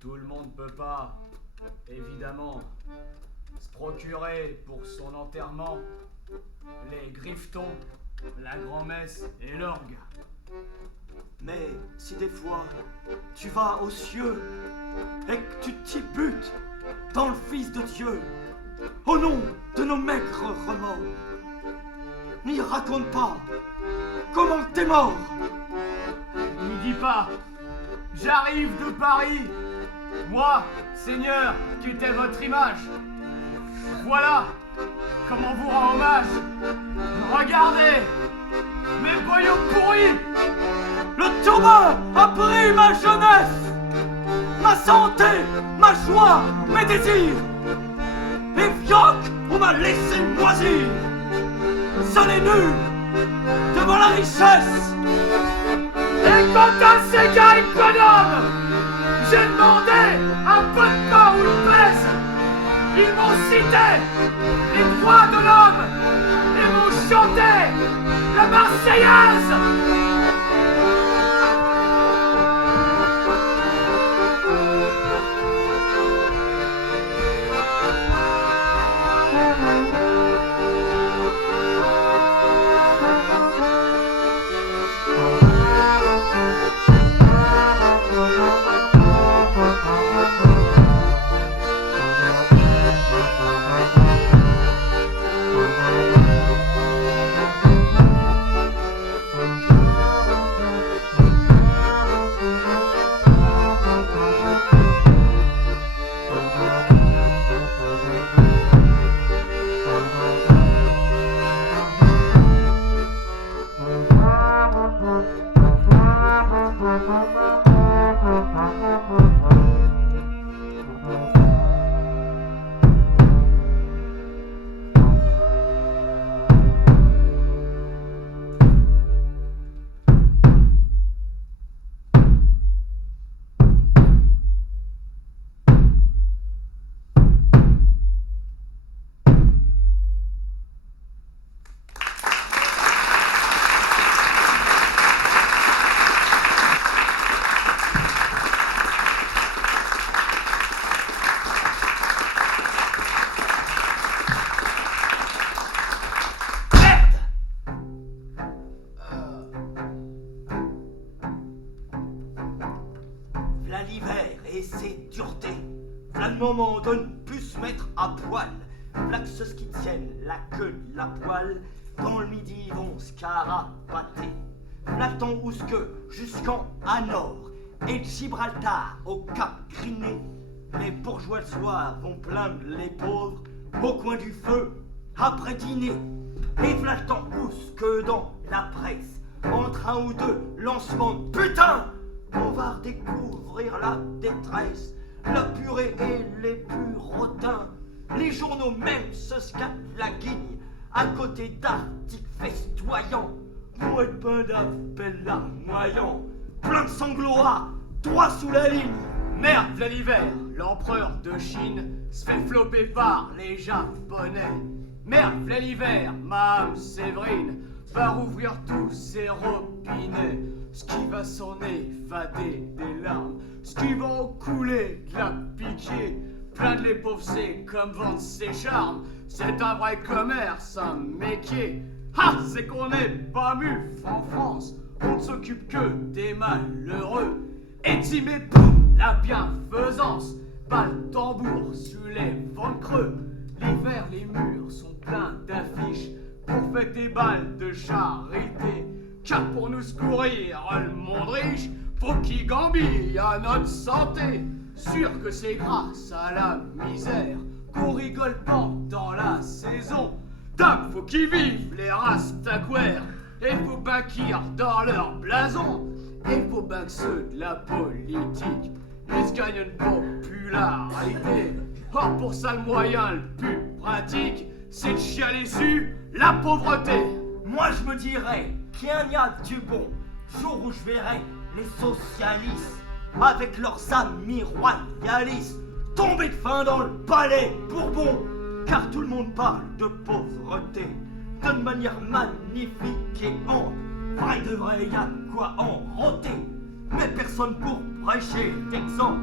Tout le monde peut pas, évidemment, se procurer pour son enterrement les griffetons, la grand-messe et l'orgue. Mais si des fois tu vas aux cieux et que tu t'y butes dans le Fils de Dieu, au nom de nos maigres remords, n'y raconte pas comment t'es mort. N'y dis pas. J'arrive de Paris. Moi, Seigneur, qui était votre image. Voilà comment vous rend hommage. Regardez mes boyaux pourris. Le turbin a pris ma jeunesse, ma santé, ma joie, mes désirs. Les fioques, on m'a laissé moisir. Seul et nu, devant la richesse. Et quant à ces gars économes, j'ai demandé un peu de pain ou de pèse. Ils m'ont cité les droits de l'homme et m'ont chanté la Marseillaise. V'là l'hiver et ses duretés. V'là le moment de ne plus se mettre à poil. V'là que ceux qui tiennent la queue de la poêle, dans le midi vont se carapater. V'là le temps où ce que, jusqu'en Hanovre et de Gibraltar au Cap Griné, les bourgeois le soir vont plaindre les pauvres au coin du feu après dîner. Et v'là le temps où ce que dans la presse, entre un ou deux lancements de putain, on va redécouvrir la détresse, la purée et les purotins. Les journaux même se scapent la guigne, à côté d'articles festoyants. Moins de pain d'appel larmoyant, plein de sanglots à droit sous la ligne. Merde, v'là l'hiver, l'empereur de Chine se fait flopper par les Japonais. Merde, v'là l'hiver, Mame Séverine va rouvrir tous ses robinets. Ce qui va s'en évader des larmes, ce qui va en couler de la pitié. Plein de les pauvres, c'est comme vendre ses charmes. C'est un vrai commerce, un métier. Ah, c'est qu'on n'est pas muf en France. On ne s'occupe que des malheureux. Et t'y mets boum, la bienfaisance. Pas le tambour sur les ventres creux. L'hiver, les murs sont pleins d'affiches pour fêter des balles de charité. Car pour nous secourir le monde riche, faut qu'il gambille à notre santé. Sûr que c'est grâce à la misère qu'on rigole pendant la saison. Donc faut qu'ils vivent les rastaquaires, et faut bien qu'ils redorent leur blason. Et faut bien que ceux de la politique, ils se gagnent une popularité. Or pour ça le moyen le plus pratique, c'est de chialer dessus la pauvreté. Moi je me dirais qu'il y a du bon jour où je verrai les socialistes avec leurs amis royalistes tomber de faim dans le palais Bourbon. Car tout le monde parle de pauvreté d'une manière magnifique et en vrai de vrai, y a quoi en rôter. Mais personne pour prêcher d'exemple,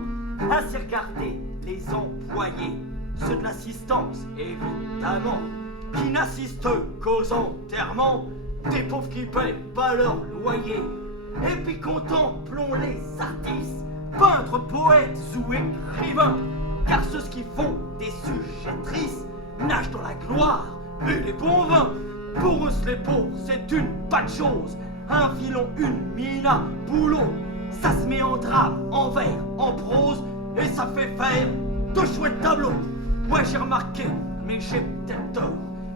assez regarder les employés, ceux de l'assistance évidemment, qui n'assistent qu'aux enterrements des pauvres qui paient pas leur loyer. Et puis contemplons les artistes, peintres, poètes ou écrivains, car ceux qui font des sujets tristes nagent dans la gloire et les bons vins. Pour eux les pauvres c'est une pas de chose, un filon, une mine à boulot, Ça se met en drame, en vers, en prose, et ça fait faire de chouettes tableaux. Ouais, j'ai remarqué, mais j'ai peut-être tort,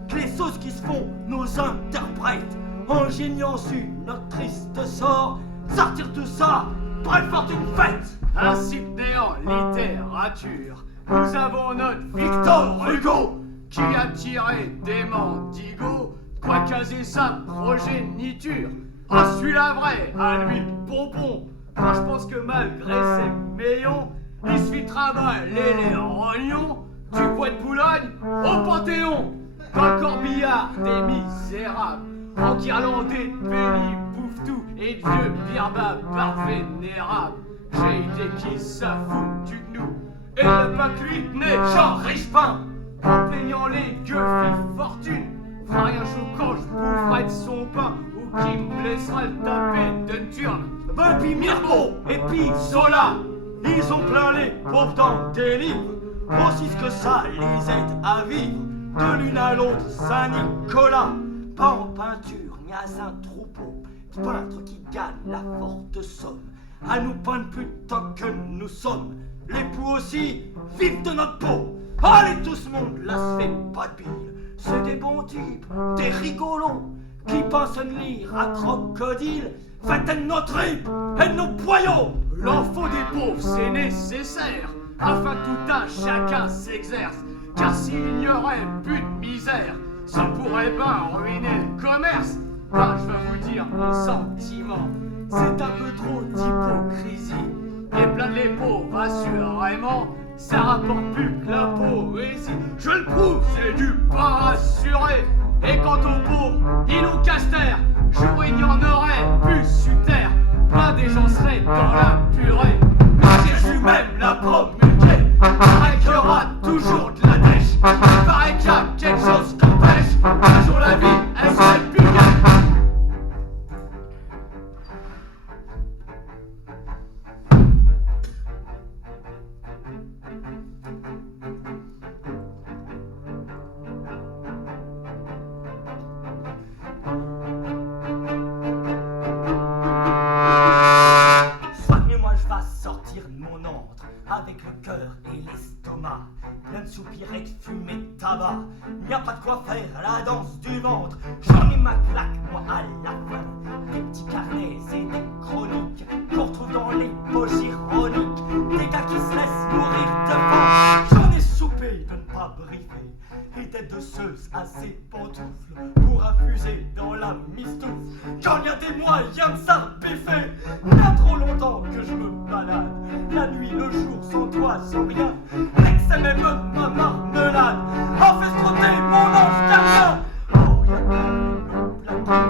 que les sauces qui se font nos interprètes, ingéniant sur notre triste sort, sortir tout ça, bref, fortune fête. Ainsi néant littérature, nous avons notre Victor Hugo, qui a tiré des mendigos, quoi caser sa progéniture. Ah, celui-là vrai, à lui bonbon. Moi je pense que malgré ses méillons, il se fit trimballer les rognons du bois de Boulogne au Panthéon. Dans le corbillard des misérables, en guirlandais de pénis bouffe tout et de vieux birba par vénérable. J'ai idée qui s'affout du gnou, et le pas que lui n'est Jean Richepin. En plaignant les gueux fit fortune, fera rien chaud quand je boufferai de son pain, ou qui me laissera le taper d'une turne. Ben puis Mirbeau et puis Zola, ils ont plein les pauvres dans des livres, aussi ce que ça les aide à vivre. De l'une à l'autre, Saint-Nicolas, pas en peinture, ni à un troupeau de peintres qui gagnent la forte somme, à nous peindre plutôt que nous sommes, l'époux aussi, vifs de notre peau. Allez tout ce monde, là se fait pas de bile, c'est des bons types, des rigolos, qui pensent lire à crocodile, faites de nos tripes et de nos boyaux. L'enfant des pauvres, c'est nécessaire, afin que tout un chacun s'exerce. Car s'il n'y aurait plus de misère, ça pourrait bien ruiner le commerce. Ben, je vais vous dire mon sentiment, c'est un peu trop d'hypocrisie. Et plein de les pauvres, assurément, ça rapporte plus que la poésie. Je le prouve, c'est du pas assuré. Et quant aux pauvres, ils nous cassent terre. Jour où il n'y en aurait plus sur terre, pas des gens seraient dans la purée. Mais Jésus même l'a promulgué, paraît qu'il y aura toujours de la dèche. Il paraît qu'il y a quelque chose qu'empêche un jour la vie, elle serait plus gaie. Avec le cœur et l'estomac, plein de soupirets, fumée de tabac, n'y a pas de quoi faire la danse du ventre. J'en ai ma claque, moi, à la fin. Des petits carnets et des chroniques qu'on retrouve dans les poches ironiques, des gars qui se laissent mourir de faim. J'en ai soupé de ne pas briefer, et d'être de ceux à ses pantoufles pour infuser dans la mistoufle. Quand y a des moyens de s'arbiffer, y a trop longtemps que je me balade, la nuit, le jour, sans toi, sans rien. L'excès même de ma marmelade a fait trotter mon ange gardien. Oh, y'a pas le plaqué,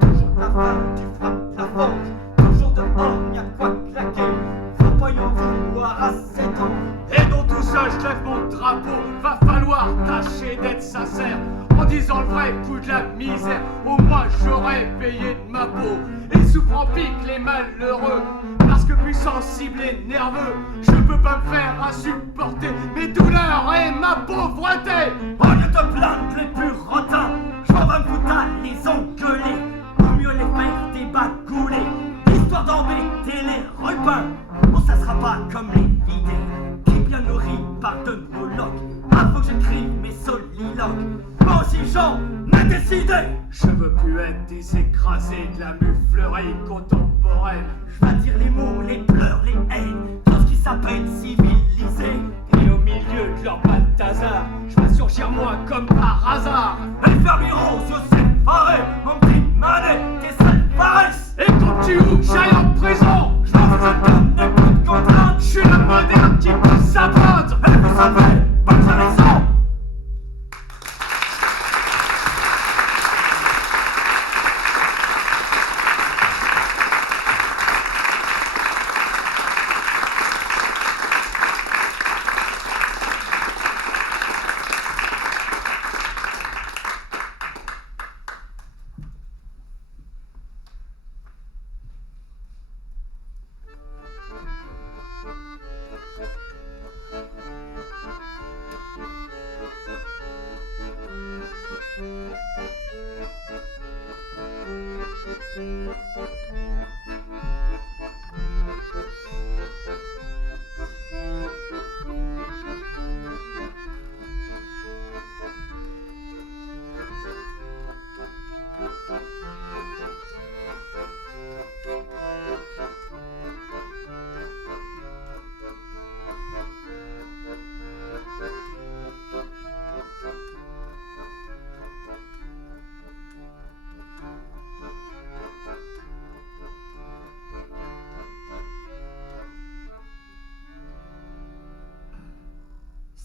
toujours la fin, tu frappes la forge, toujours dehors, y'a quoi claquer. Faut pas y en vouloir à 7 ans. Et dans tout ça, je lève mon drapeau. Va falloir tâcher d'être sincère, en disant le vrai coup de la misère. Au moins j'aurais payé de ma peau. Et souffrant pique les malheureux, parce que plus sensible et nerveux, je peux pas me faire insupporter mes douleurs et ma pauvreté. Au lieu de plaindre les purotins, je m'en vais me foutre à les engueuler, ou mieux les faire débagouler, histoire d'embêter les rupins. Bon, ça sera pas comme les vidés, qui bien nourris par de nos loques. Ah, faut que j'écrive mes soliloques. Moi aussi, j'en ai décidé. Je veux plus être des écrasés de la muflerie contemporaine. Je vais dire les mots, les pleurs, les haines, tout ce qui s'appelle civilisé. Et au milieu de leur Balthazar, je vais surgir moi comme par hasard. Et faire les roses, je sais pareil, mon petit manet, tes sales paresses. Et quand tu ou j'aille en prison, Je m'en fous, je donne des coups de contrainte. je suis le moderne qui peut s'apprendre. Et vous savez, pas que j'ai raison.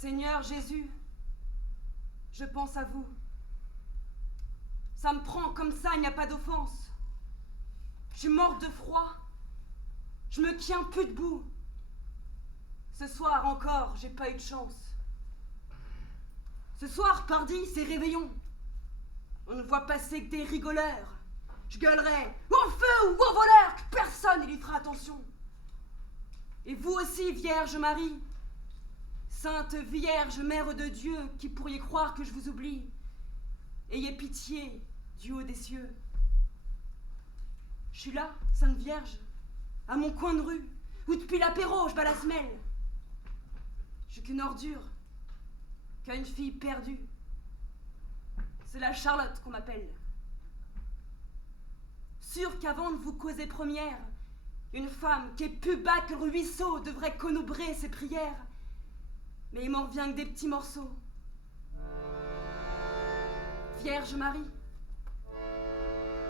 Seigneur Jésus, je pense à vous. Ça me prend comme ça, il n'y a pas d'offense. Je suis morte de froid. Je me tiens plus debout. Ce soir encore, j'ai pas eu de chance. Ce soir, pardi, c'est réveillon. On ne voit passer que des rigoleurs. Je gueulerai au feu ou au voleur, que personne n'y lui fera attention. Et vous aussi, Vierge Marie, Sainte Vierge, Mère de Dieu, qui pourriez croire que je vous oublie, ayez pitié du haut des cieux. Je suis là, Sainte Vierge, à mon coin de rue, où depuis l'apéro, je bats la semelle. Je suis qu'une ordure, qu'une fille perdue. C'est la Charlotte qu'on m'appelle. Sûr qu'avant de vous causer première, une femme qui est plus bas que le ruisseau devrait conobrer ses prières. Mais il m'en revient que des petits morceaux. Vierge Marie,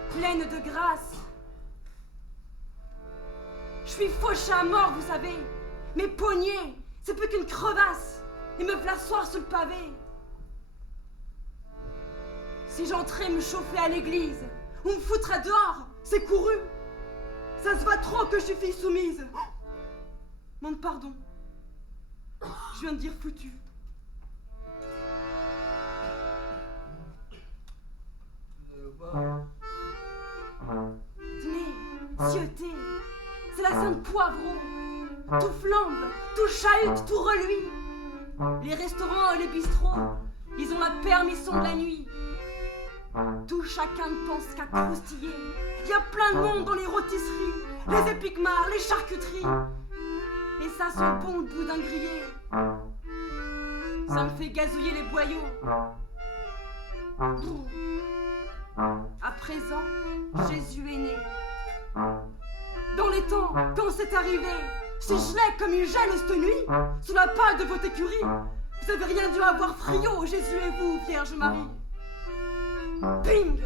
pleine de grâce. Je suis fauchée à mort, vous savez. Mes poignets, c'est plus qu'une crevasse. Et me flassoir sur le pavé. Si j'entrais me chauffer à l'église, on me foutrait dehors, c'est couru. Ça se voit trop que je suis fille soumise. Demande pardon. Je viens de dire foutu. Tenez, cieuté, c'est la Sainte Poivron. Tout flambe, tout chahute, tout reluit. Les restaurants, les bistrots, ils ont la permission de la nuit. Tout chacun ne pense qu'à croustiller. Il y a plein de monde dans les rôtisseries, les épicmars, les charcuteries. Et ça sent bon le boudin grillé. Ça me fait gazouiller les boyaux. À présent, Jésus est né. Dans les temps, quand c'est arrivé, si je l'ai comme une gêne cette nuit, sous la paille de votre écurie, vous avez rien dû avoir friot, Jésus et vous, Vierge Marie. Bing!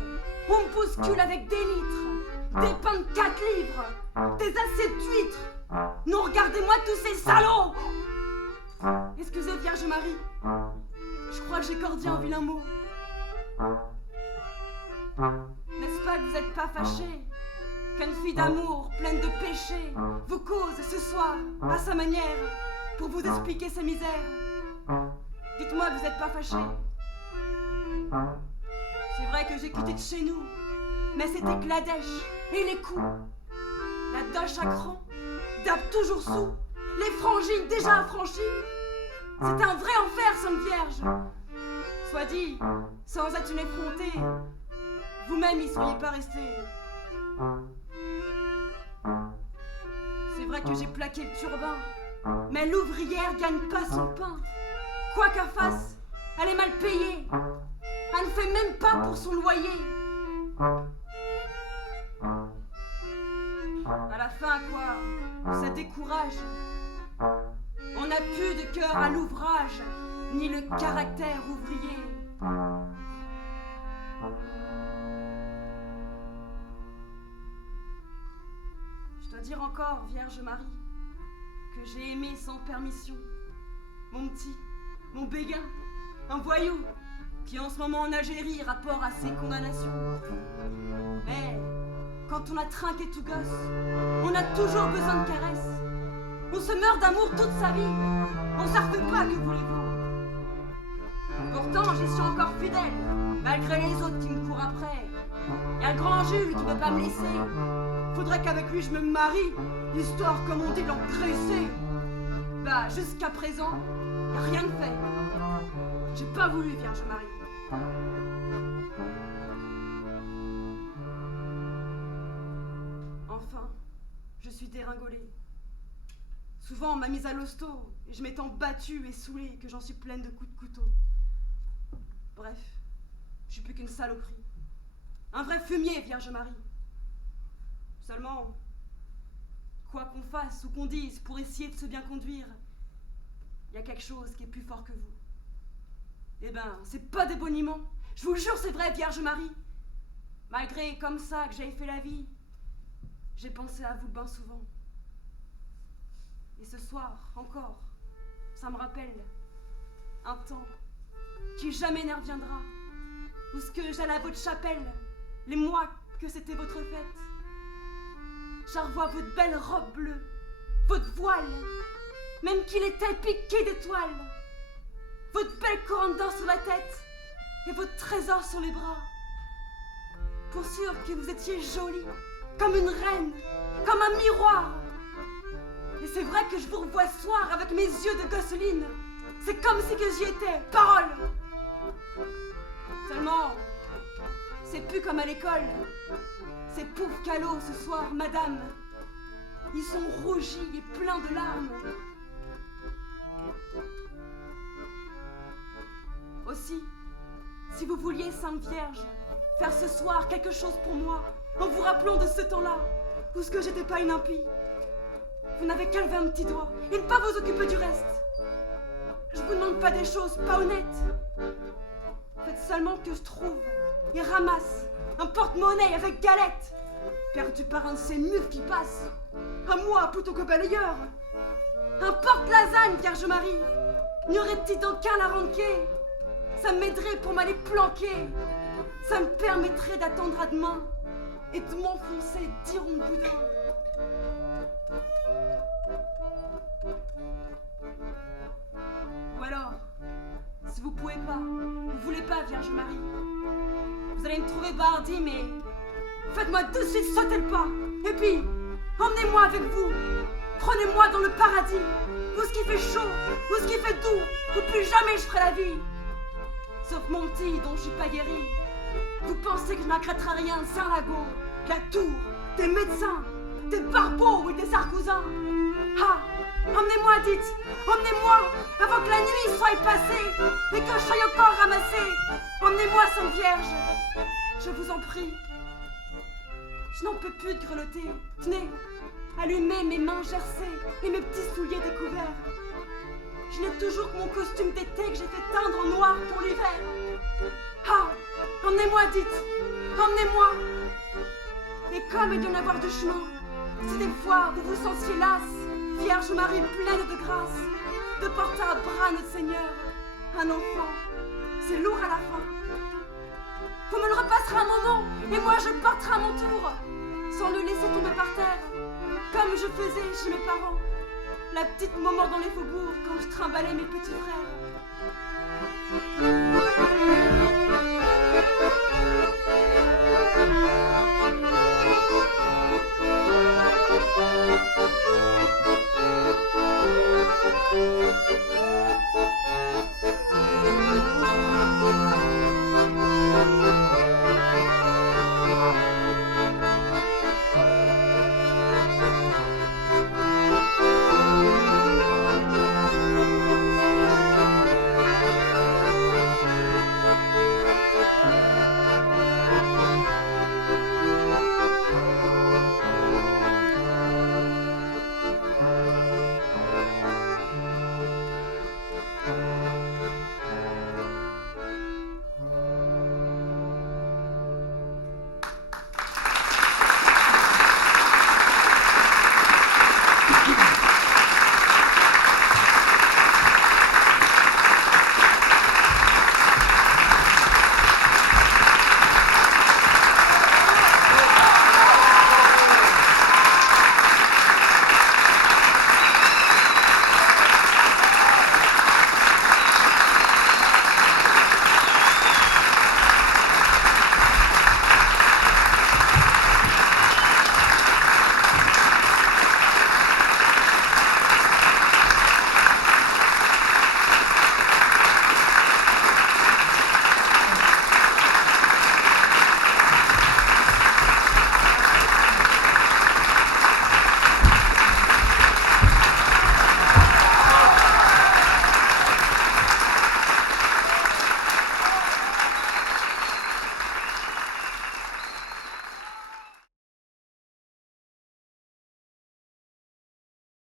On me bouscule avec des litres, des pains de 4 livres, des assiettes d'huîtres. Non, regardez-moi tous ces salauds! Excusez, Vierge Marie, je crois que j'ai cordé un vilain mot. N'est-ce pas que vous n'êtes pas fâchée qu'une fille d'amour pleine de péchés vous cause ce soir, à sa manière, pour vous expliquer sa misère? Dites-moi que vous n'êtes pas fâchée. C'est vrai que j'ai quitté de chez nous, mais c'était que la dèche et les coups. La doche à cran, dab toujours sous, les frangines déjà affranchies. C'est un vrai enfer, Sainte Vierge. Soit dit, sans être une effrontée, vous-même y seriez pas resté. C'est vrai que j'ai plaqué le turbin, mais l'ouvrière gagne pas son pain. Quoi qu'elle fasse, elle est mal payée. Elle ne fait même pas pour son loyer. À la fin, quoi, ça décourage. On n'a plus de cœur à l'ouvrage, ni le caractère ouvrier. Je dois dire encore, Vierge Marie, que j'ai aimé sans permission. Mon petit, mon béguin, un voyou, qui en ce moment en Algérie rapport à ses condamnations. Mais quand on a trinqué tout gosse, on a toujours besoin de caresses. On se meurt d'amour toute sa vie. On s'en refait pas, que voulez-vous? Pourtant, j'y suis encore fidèle, malgré les autres qui me courent après. Y a le grand Jules qui veut pas me laisser. Faudrait qu'avec lui je me marie, histoire, comme on dit, de l'engraisser. Bah, jusqu'à présent, y a rien de fait. J'ai pas voulu, Vierge Marie. Enfin, je suis dégringolée. Souvent, on m'a mise à l'hosto, et je m'étant battue et saoulée que j'en suis pleine de coups de couteau. Bref, je suis plus qu'une saloperie. Un vrai fumier, Vierge Marie. Seulement, quoi qu'on fasse ou qu'on dise pour essayer de se bien conduire, il y a quelque chose qui est plus fort que vous. Eh ben, c'est pas des boniments. Je vous jure, c'est vrai, Vierge Marie. Malgré comme ça que j'avais fait la vie, j'ai pensé à vous ben souvent. Et ce soir, encore, ça me rappelle un temps qui jamais ne reviendra, où ce que j'allais à votre chapelle, les mois que c'était votre fête. Je revois votre belle robe bleue, votre voile, même qu'il était piqué d'étoiles, votre belle couronne d'or sur la tête et votre trésor sur les bras. Pour sûr que vous étiez jolie, comme une reine, comme un miroir. Et c'est vrai que je vous revois ce soir avec mes yeux de gosseline. C'est comme si que j'y étais, parole. Seulement, c'est plus comme à l'école. Ces pauvres calots ce soir, madame, ils sont rougis et pleins de larmes. Aussi, si vous vouliez, Sainte Vierge, faire ce soir quelque chose pour moi, en vous rappelant de ce temps-là, où ce que j'étais pas une impie, vous n'avez qu'à lever un petit doigt et ne pas vous occuper du reste. Je vous demande pas des choses pas honnêtes. Faites seulement que je trouve et ramasse un porte-monnaie avec galette, perdu par un de ces mufs qui passent, à moi plutôt que balayeur. Un porte-lasagne, Vierge Marie, n'y aurait-il donc qu'un la ranquer? Ça m'aiderait pour m'aller planquer. Ça me permettrait d'attendre à demain et de m'enfoncer diront boudin. Ou alors, si vous pouvez pas, vous voulez pas, Vierge Marie, vous allez me trouver bardi, mais faites-moi de suite sauter le pas. Et puis, emmenez-moi avec vous. Prenez-moi dans le paradis, où ce qui fait chaud, où ce qui fait doux, où plus jamais je ferai la vie. Sauf mon petit dont je suis pas guéri. Vous pensez que je n'accrèterai rien de Saint-Lago, la tour, des médecins, des barbeaux et des argousins. Ah, emmenez-moi, dites, emmenez-moi, avant que la nuit soit passée et que je sois encore ramassé. Emmenez-moi, Sainte Vierge, je vous en prie. Je n'en peux plus de grelotter. Tenez, allumez mes mains gercées et mes petits souliers découverts. Je n'ai toujours que mon costume d'été que j'ai fait teindre en noir pour l'hiver. Ah, emmenez-moi, dites, emmenez-moi. Et comme il doit y en avoir du chemin, si des fois vous vous sentiez lasse, Vierge Marie pleine de grâce, de porter à bras notre Seigneur, un enfant, c'est lourd à la fin. Vous me le repasserez un moment, et moi je le porterai à mon tour, sans le laisser tomber par terre, comme je faisais chez mes parents, la petite maman dans les faubourgs quand je trimballais mes petits frères.